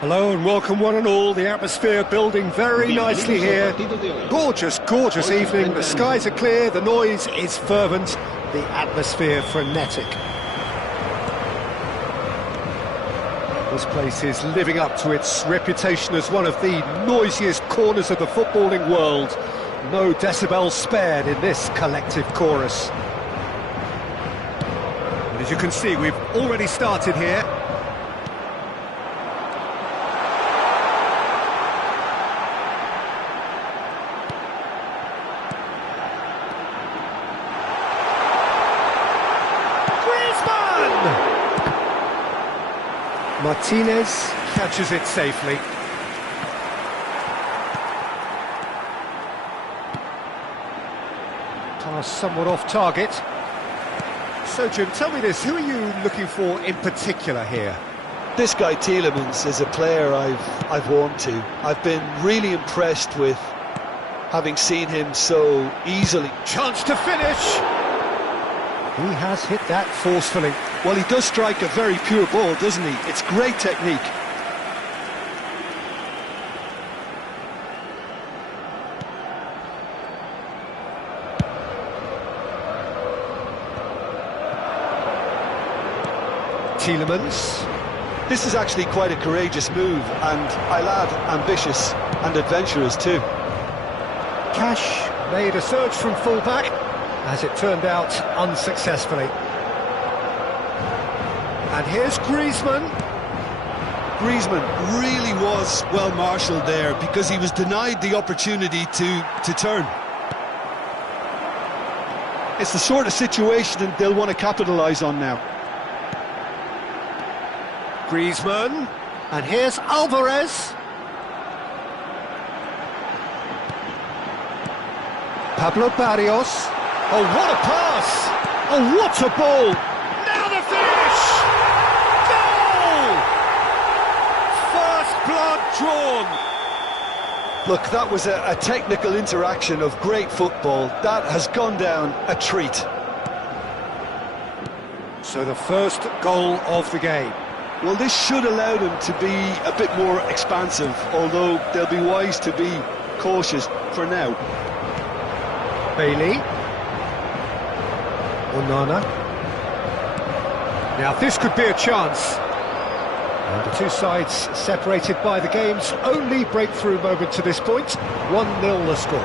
Hello and welcome one and all. The atmosphere building very nicely here. Gorgeous, gorgeous evening. The skies are clear, the noise is fervent, the atmosphere frenetic. This place is living up to its reputation as one of the noisiest corners of the footballing world. No decibels spared in this collective chorus. And as you can see, we've already started here. Martinez catches it safely. Pass somewhat off target. So Jim, tell me this, who are you looking for in particular here? This guy Tielemans is a player I've warmed to. I've been really impressed with having seen him so easily. Chance to finish! He has hit that forcefully. Well, he does strike a very pure ball, doesn't he? It's great technique. Tielemans. This is actually quite a courageous move, and I'll add ambitious and adventurous too. Cash made a surge from full-back, as it turned out unsuccessfully. And here's Griezmann. Griezmann really was well marshalled there because he was denied the opportunity to turn. It's the sort of situation that they'll want to capitalise on now. Griezmann. And here's Alvarez. Pablo Barrios. Oh, what a pass! Oh, what a ball! Now the finish! Goal! First blood drawn. Look, that was a technical interaction of great football. That has gone down a treat. So the first goal of the game. Well, this should allow them to be a bit more expansive, although they'll be wise to be cautious for now. Bailey. Onana. Now this could be a chance. And the two sides separated by the game's only breakthrough moment to this point. 1-0 the score.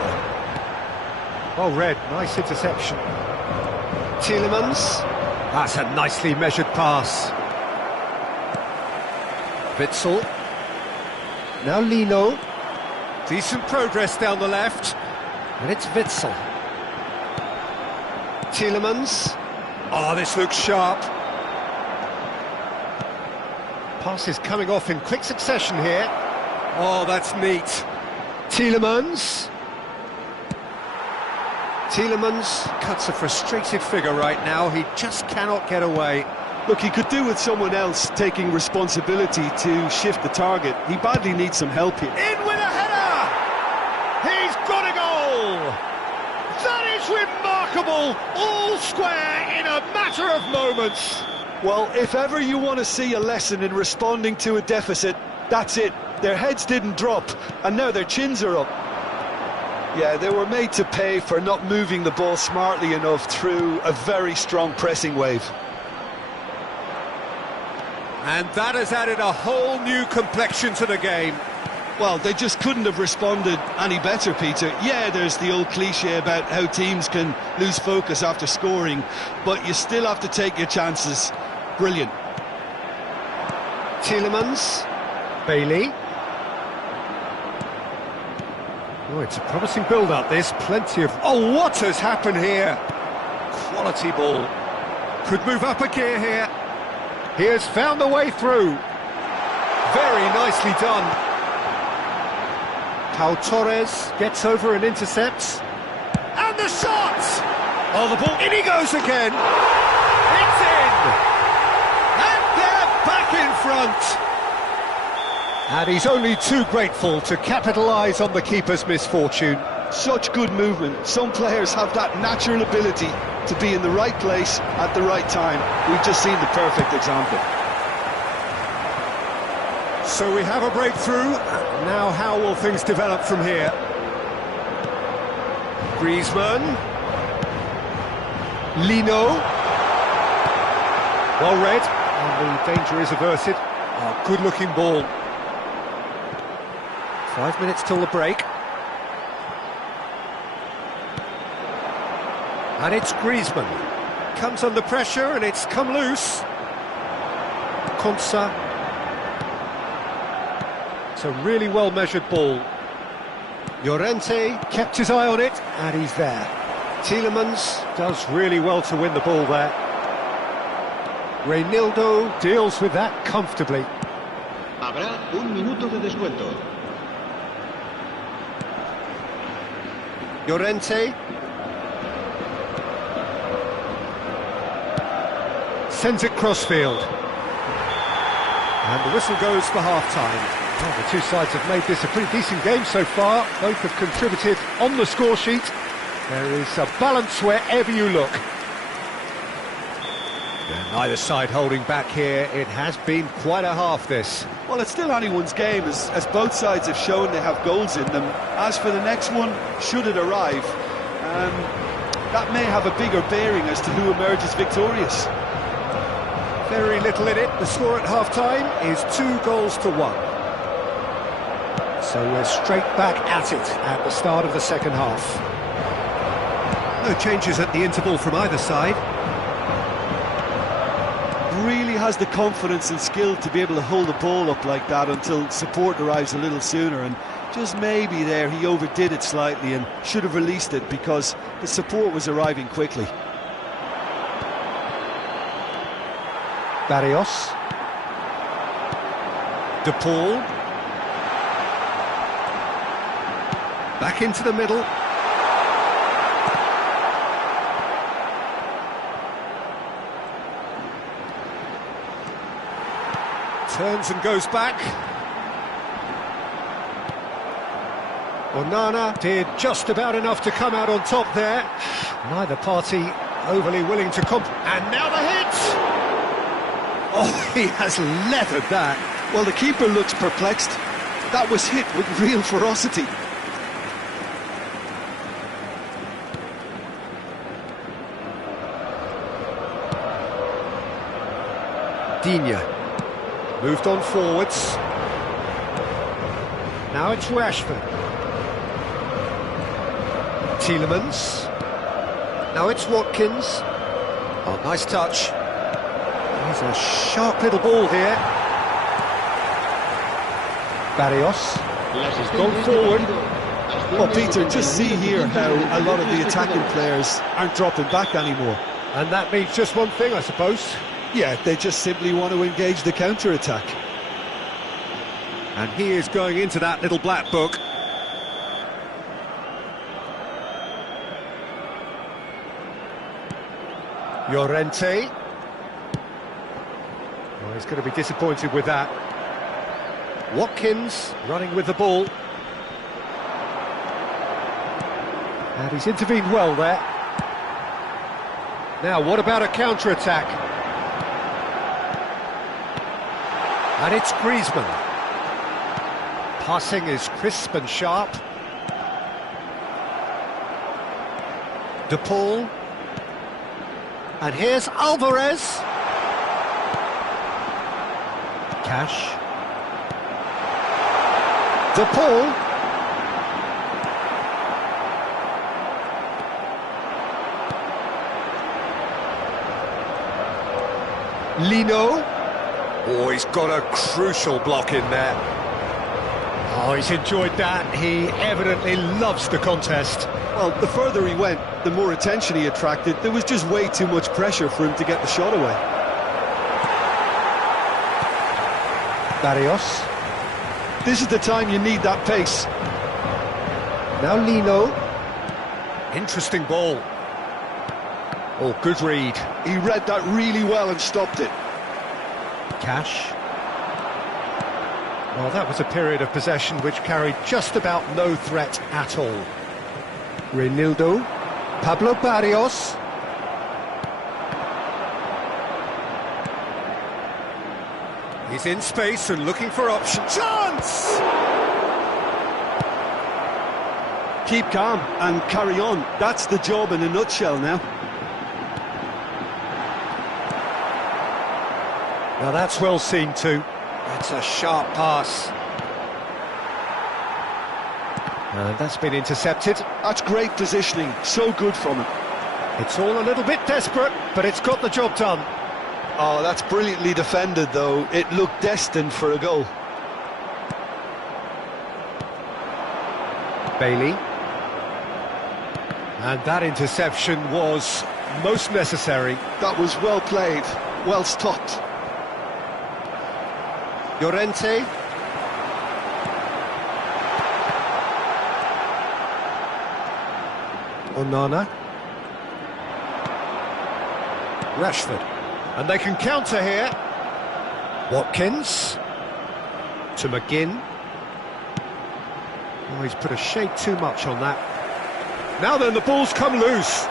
Oh, Red, nice interception. Tielemans. That's a nicely measured pass. Witsel. Now Lino. Decent progress down the left. And it's Witsel. Tielemans. Oh, this looks sharp. Pass is coming off in quick succession here. Oh, that's neat. Tielemans. Tielemans cuts a frustrated figure right now. He just cannot get away. Look, he could do with someone else taking responsibility to shift the target. He badly needs some help here. In with a header! He's got a goal! That is remarkable! All square in a matter of moments. Well, if ever you want to see a lesson in responding to a deficit, that's it. Their heads didn't drop, and now their chins are up. Yeah, they were made to pay for not moving the ball smartly enough through a very strong pressing wave. And that has added a whole new complexion to the game. Well, they just couldn't have responded any better, Peter. Yeah, there's the old cliche about how teams can lose focus after scoring, but you still have to take your chances. Brilliant. Tielemans. Bailey. Oh, it's a promising build-up, this. Plenty of... Oh, what has happened here? Quality ball. Could move up a gear here. He has found the way through. Very nicely done. Pau Torres gets over and intercepts. And the shot! Oh, the ball... In he goes again! It's in! And they're back in front! And he's only too grateful to capitalise on the keeper's misfortune. Such good movement. Some players have that natural ability to be in the right place at the right time. We've just seen the perfect example. So we have a breakthrough. Now how will things develop from here? Griezmann. Lino. Well read, and the danger is averted. Oh, good-looking ball. 5 minutes till the break. And it's Griezmann. Comes under pressure and it's come loose. Konsa. It's a really well-measured ball. Llorente kept his eye on it, and he's there. Tielemans does really well to win the ball there. Reinildo deals with that comfortably. Habrá un minuto de descuento. Llorente. Sends it crossfield. And the whistle goes for half-time. Well, the two sides have made this a pretty decent game so far. Both have contributed on the score sheet. There is a balance wherever you look. And neither side holding back here. It has been quite a half, this. Well, it's still anyone's game, as both sides have shown they have goals in them. As for the next one, should it arrive, that may have a bigger bearing as to who emerges victorious. Very little in it. The score at half-time is 2-1. So we're straight back at it at the start of the second half. No changes at the interval from either side. Really has the confidence and skill to be able to hold the ball up like that until support arrives a little sooner, and just maybe there he overdid it slightly and should have released it because the support was arriving quickly. Barrios. De Paul. Back into the middle. Turns and goes back. Onana did just about enough to come out on top there. Neither party overly willing to and now the hit! Oh, he has leathered that. Well, the keeper looks perplexed. That was hit with real ferocity. Digne moved on forwards. Now it's Rashford. Tielemans. Now it's Watkins. Oh, nice touch. He's a sharp little ball here. Barrios. He's gone forward. Well, Peter, just see here how a lot of the attacking players aren't dropping back anymore. And that means just one thing, I suppose. Yeah, they just simply want to engage the counter-attack. And he is going into that little black book. Llorente. Oh, he's going to be disappointed with that. Watkins running with the ball. And he's intervened well there. Now, what about a counter-attack? And it's Griezmann. Passing is crisp and sharp. De Paul. And here's Alvarez. Cash. De Paul. Lino. Oh, he's got a crucial block in there. Oh, he's enjoyed that. He evidently loves the contest. Well, the further he went, the more attention he attracted. There was just way too much pressure for him to get the shot away. Barrios. This is the time you need that pace. Now Lino. Interesting ball. Oh, good read. He read that really well and stopped it. Cash. Well, that was a period of possession which carried just about no threat at all. Reinildo. Pablo Barrios. He's in space and looking for options. Chance! Keep calm and carry on. That's the job in a nutshell now. Now that's well seen too. That's a sharp pass. And that's been intercepted. That's great positioning. So good from him. It's all a little bit desperate, but it's got the job done. Oh, that's brilliantly defended, though. It looked destined for a goal. Bailey. And that interception was most necessary. That was well played, well stopped. Llorente. Onana. Rashford. And they can counter here. Watkins. To McGinn. Oh, he's put a shade too much on that. Now then, the ball's come loose.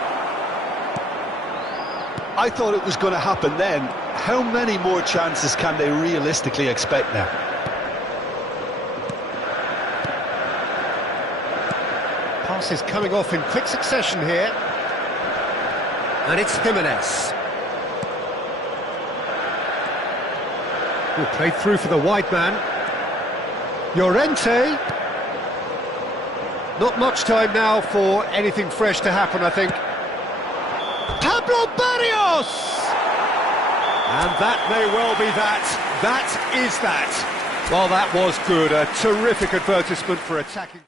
I thought it was going to happen then. How many more chances can they realistically expect now? Passes coming off in quick succession here. And it's Jimenez. Played through for the wide man. Llorente. Not much time now for anything fresh to happen, I think. Pablo Barrios! And that may well be that. That is that. Well, that was good. A terrific advertisement for attacking.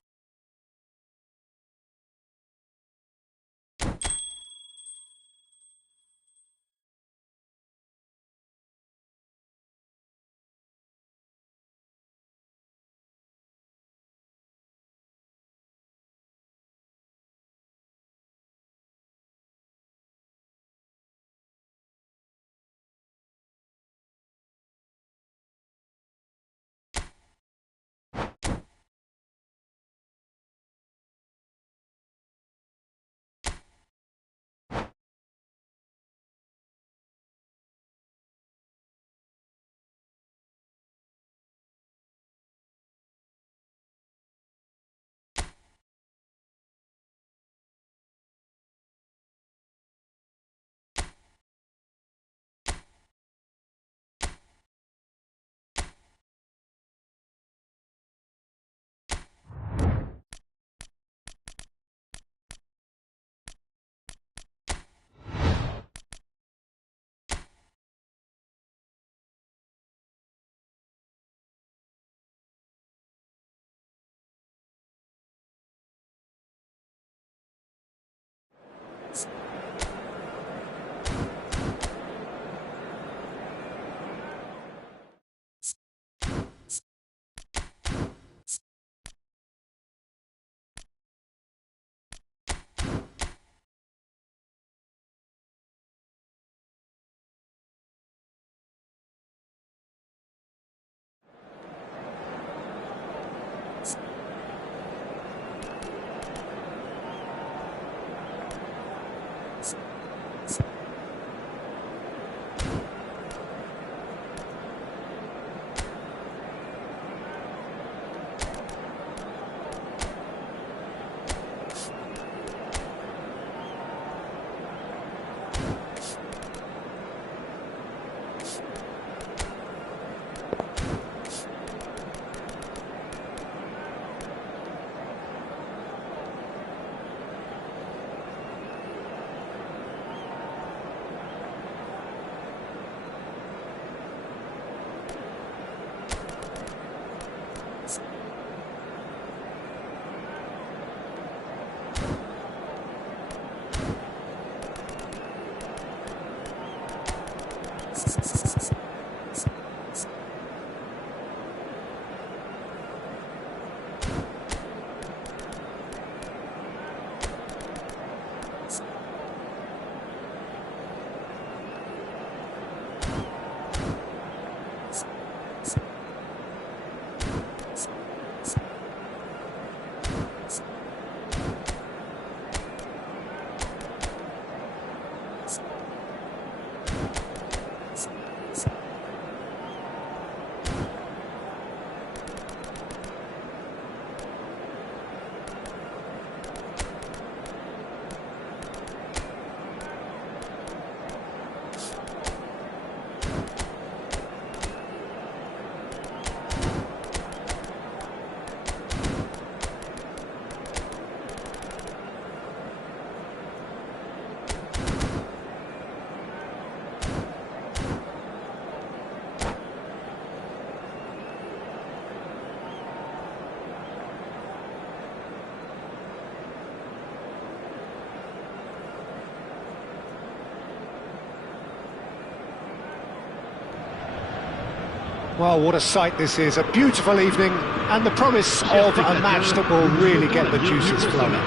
Well, what a sight this is, a beautiful evening, and the promise of a match that will really get the juices flowing.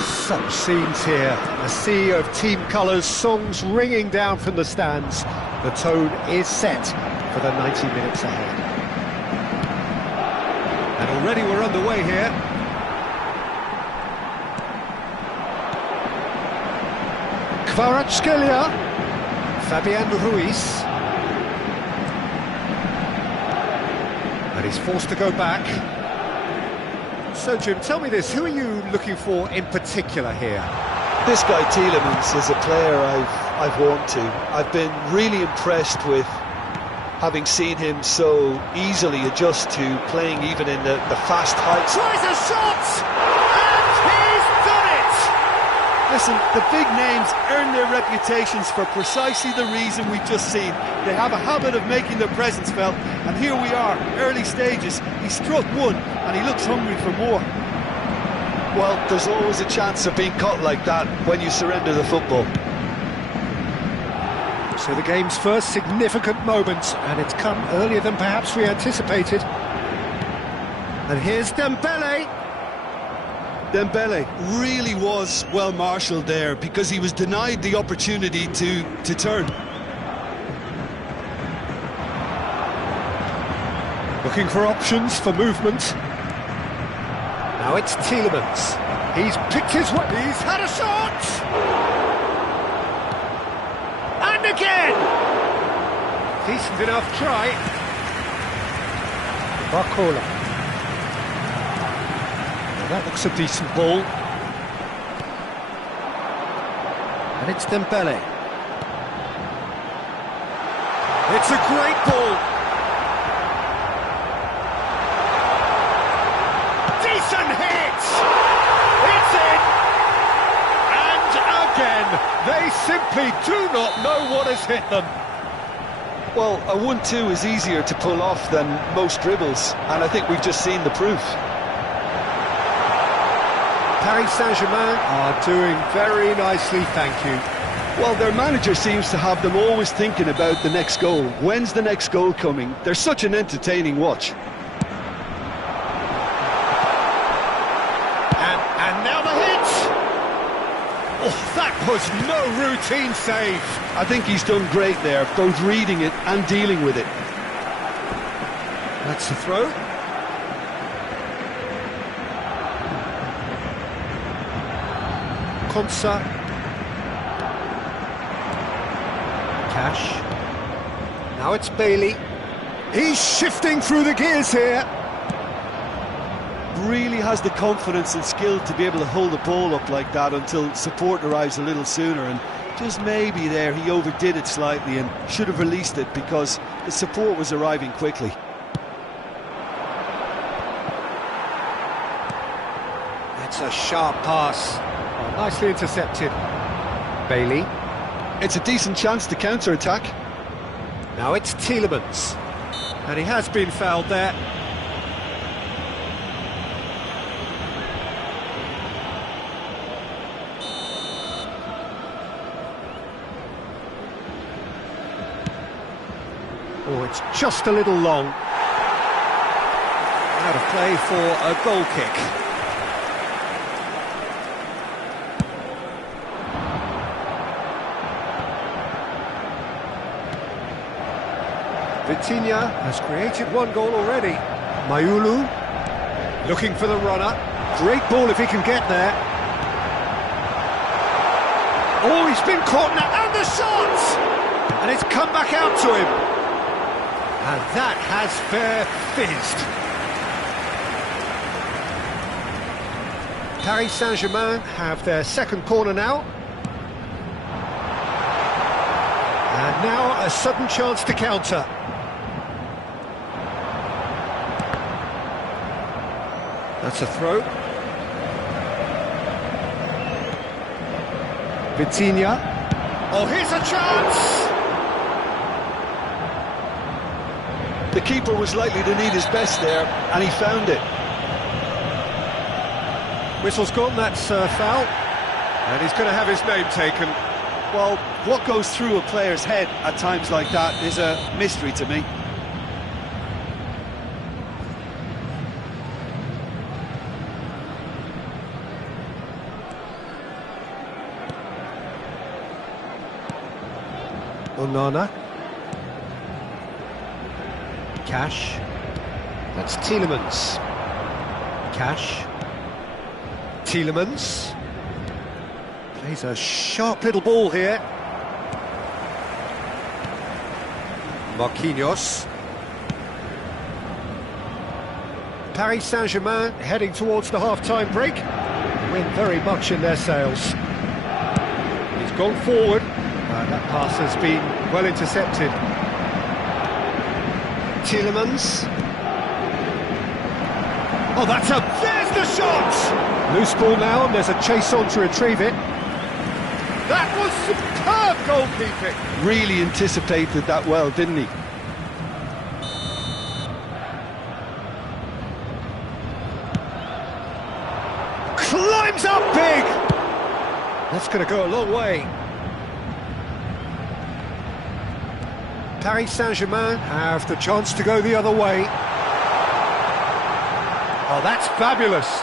Such scenes here, a sea of team colours, songs ringing down from the stands. The tone is set for the 90 minutes ahead. And already we're underway here. Kvaratskhelia. Fabian Ruiz. And he's forced to go back. So, Jim, tell me this, who are you looking for in particular here? This guy Tielemans is a player I've warmed to. I've been really impressed with having seen him so easily adjust to playing even in the fast heights. Tries a shot! And he's done it! Listen, the big names earn their reputations for precisely the reason we've just seen. They have a habit of making their presence felt, and here we are, early stages. He struck one, and he looks hungry for more. Well, there's always a chance of being caught like that when you surrender the football. So the game's first significant moment, and it's come earlier than perhaps we anticipated. And here's Dembele. Dembele really was well marshalled there because he was denied the opportunity to turn. Looking for options for movement. Now it's Tielemans. He's picked his way. He's had a shot! And again! Decent enough try. Barcola. That looks a decent ball. And it's Dembele. It's a great ball. Decent hit! It's in! And again, they simply do not know what has hit them. Well, a 1-2 is easier to pull off than most dribbles, and I think we've just seen the proof. Paris Saint-Germain are doing very nicely, thank you. Well, their manager seems to have them always thinking about the next goal. When's the next goal coming? They're such an entertaining watch. And now the hit! Oh, that was no routine save. I think he's done great there, both reading it and dealing with it. That's the throw. Konsa. Cash. Now it's Bailey. He's shifting through the gears here. Really has the confidence and skill to be able to hold the ball up like that until support arrives a little sooner, and just maybe there he overdid it slightly and should have released it because the support was arriving quickly. That's a sharp pass. Oh, nicely intercepted. Bailey. It's a decent chance to counter-attack. Now it's Tielemans. And he has been fouled there. Oh, it's just a little long. Out of play for a goal kick. Vitinha has created one goal already. Mayulu looking for the runner. Great ball if he can get there. Oh, he's been caught now, and the shot! And it's come back out to him. And that has fair fizzed. Paris Saint-Germain have their second corner now. And now a sudden chance to counter. That's a throw. Vitinha. Oh, here's a chance! The keeper was likely to need his best there, and he found it. Whistle's gone, that's foul. And he's going to have his name taken. Well, what goes through a player's head at times like that is a mystery to me. Onana. Cash. That's Tielemans. Cash. Tielemans. Plays a sharp little ball here. Marquinhos. Paris Saint-Germain heading towards the half-time break. They win very much in their sails. He's gone forward. That pass has been well intercepted. Tielemans. Oh, there's the shot! Loose ball now, and there's a chase on to retrieve it. That was superb goalkeeping. Really anticipated that well, didn't he? Climbs up big! That's going to go a long way. Paris Saint-Germain have the chance to go the other way. Oh, that's fabulous.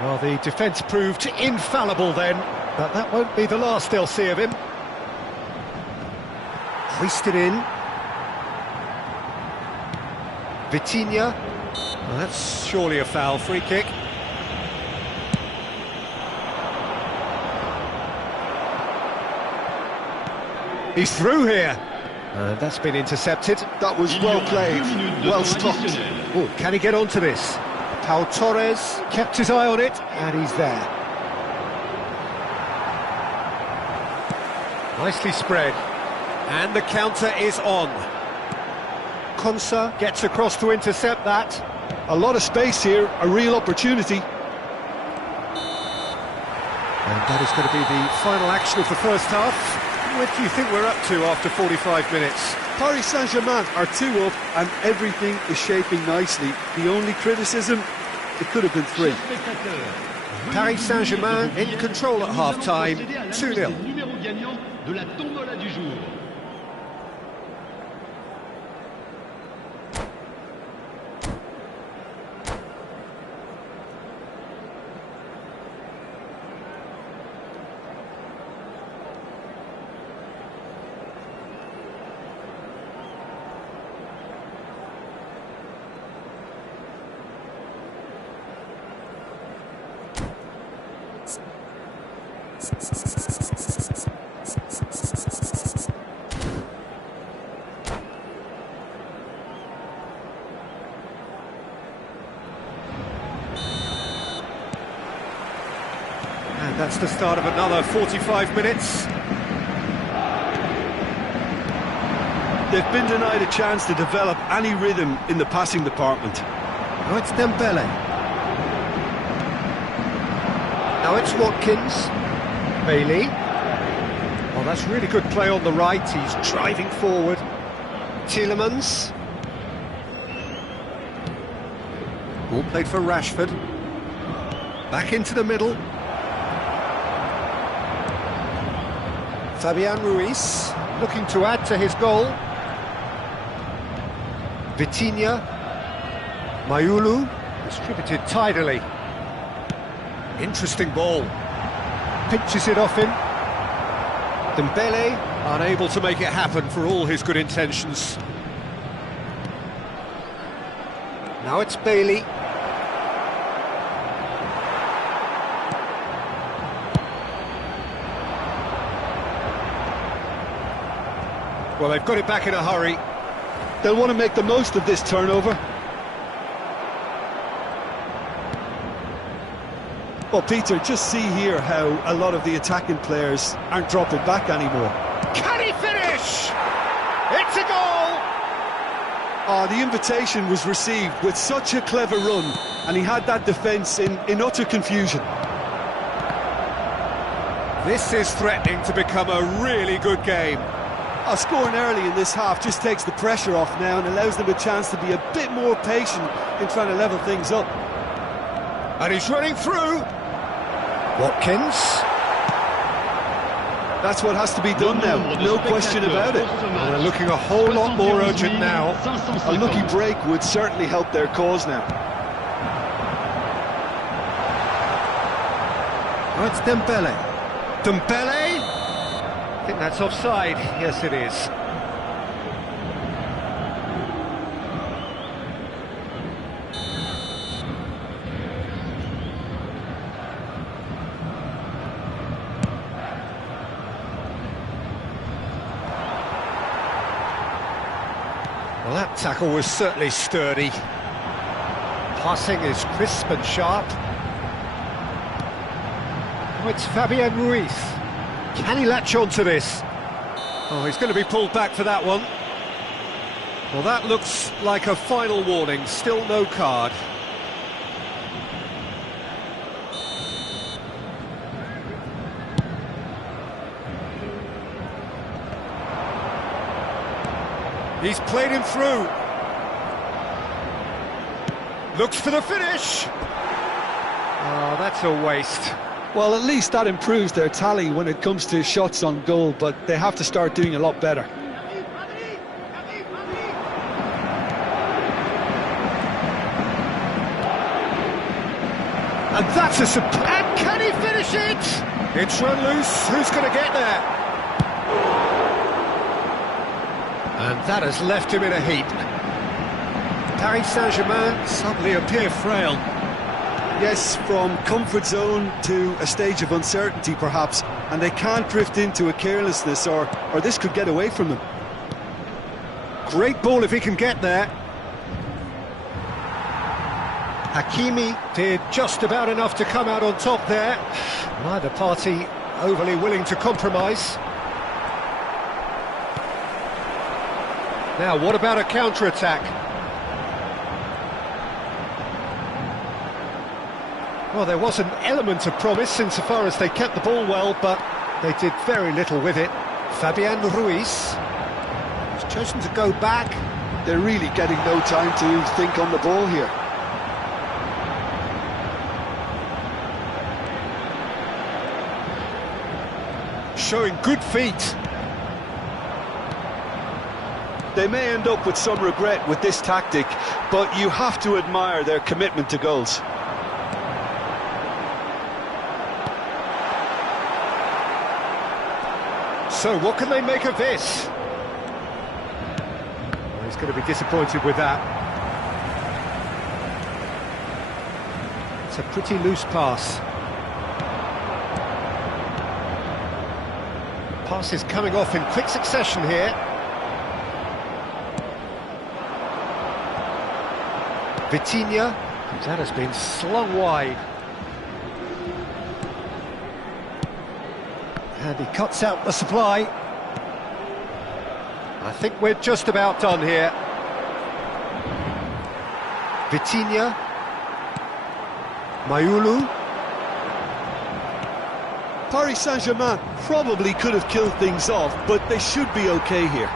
Well, the defence proved infallible then, but that won't be the last they'll see of him. Hoisted in. Vitinha. Well, that's surely a foul. Free kick. He's through here. That's been intercepted. That was well played, well stopped. Oh, can he get onto this? Pau Torres kept his eye on it, and he's there. Nicely spread. And the counter is on. Konsa gets across to intercept that. A lot of space here, a real opportunity. And that is going to be the final action of the first half. What do you think we're up to after 45 minutes? Paris Saint-Germain are 2 up and everything is shaping nicely. The only criticism, it could have been 3. Paris Saint-Germain in control at half-time, 2-0. And that's the start of another 45 minutes. They've been denied a chance to develop any rhythm in the passing department. Now it's Dembele. Now it's Watkins. Bailey. Well, that's really good play on the right. He's driving forward. Tielemans. Ball played for Rashford. Back into the middle. Fabian Ruiz looking to add to his goal. Vitinha. Mayulu distributed tidily. Interesting ball. Pinches it off him. Dembele unable to make it happen for all his good intentions. Now it's Bailey. Well, they've got it back in a hurry. They'll want to make the most of this turnover. Well, Peter, just see here how a lot of the attacking players aren't dropping back anymore. Can he finish? It's a goal! Oh, the invitation was received with such a clever run, and he had that defence in utter confusion. This is threatening to become a really good game. Scoring early in this half just takes the pressure off now and allows them a chance to be a bit more patient in trying to level things up. And he's running through. Watkins. That's what has to be done now, no question about it. And they're looking a whole lot more urgent now. A lucky break would certainly help their cause now. Oh, it's Dembele. Dembele? I think that's offside. Yes, it is. Well, that tackle was certainly sturdy. Passing is crisp and sharp. Oh, it's Fabian Ruiz. Can he latch on to this? Oh, he's going to be pulled back for that one. Well, that looks like a final warning. Still no card. He's played him through. Looks for the finish. Oh, that's a waste. Well, at least that improves their tally when it comes to shots on goal, but they have to start doing a lot better. And that's a and can he finish it? It's run loose. Who's going to get there? And that has left him in a heap. Paris Saint-Germain suddenly appear frail. Yes, from comfort zone to a stage of uncertainty perhaps, and they can't drift into a carelessness or this could get away from them. Great ball if he can get there. Hakimi did just about enough to come out on top there. Neither party overly willing to compromise. Now, what about a counter-attack? Well, there was an element of promise insofar as they kept the ball well, but they did very little with it. Fabian Ruiz has chosen to go back. They're really getting no time to think on the ball here. Showing good feet. They may end up with some regret with this tactic, but you have to admire their commitment to goals. So, what can they make of this? Well, he's going to be disappointed with that. It's a pretty loose pass. Pass is coming off in quick succession here. Vitinha, that has been slung wide. And he cuts out the supply. I think we're just about done here. Vitinha. Mayulu. Paris Saint-Germain probably could have killed things off, but they should be okay here.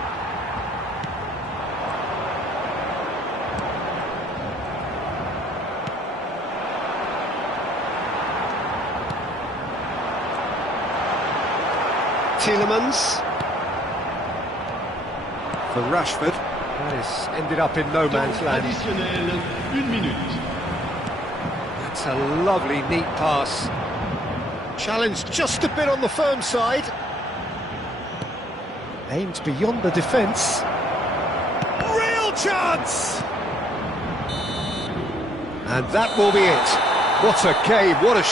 Tielemans for Rashford. That has ended up in no man's land. Additionnel, 1 minute. That's a lovely, neat pass. Challenged just a bit on the firm side. Aimed beyond the defence. Real chance! And that will be it. What a game, what a